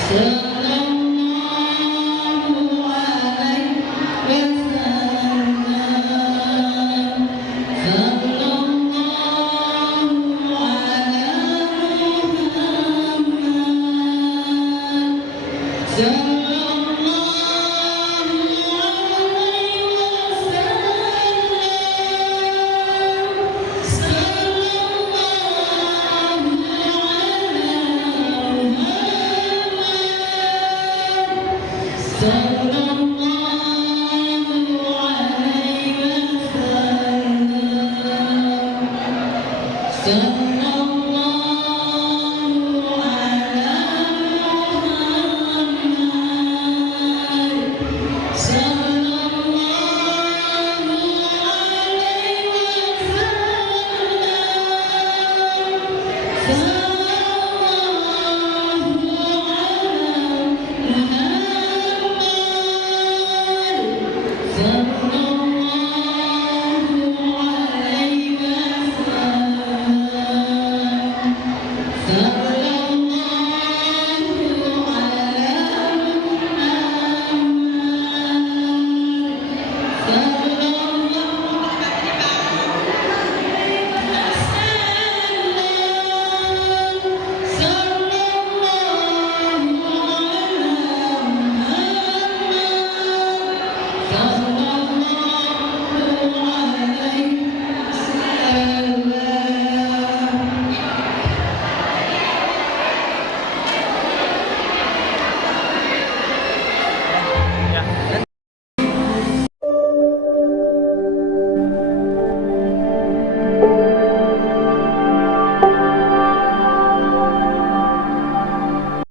Sallallahu alaihi wasallam. Sallallahu ala Muhammad. Sallallahu alaihi wasallam. Sallallahu ala Muhammad.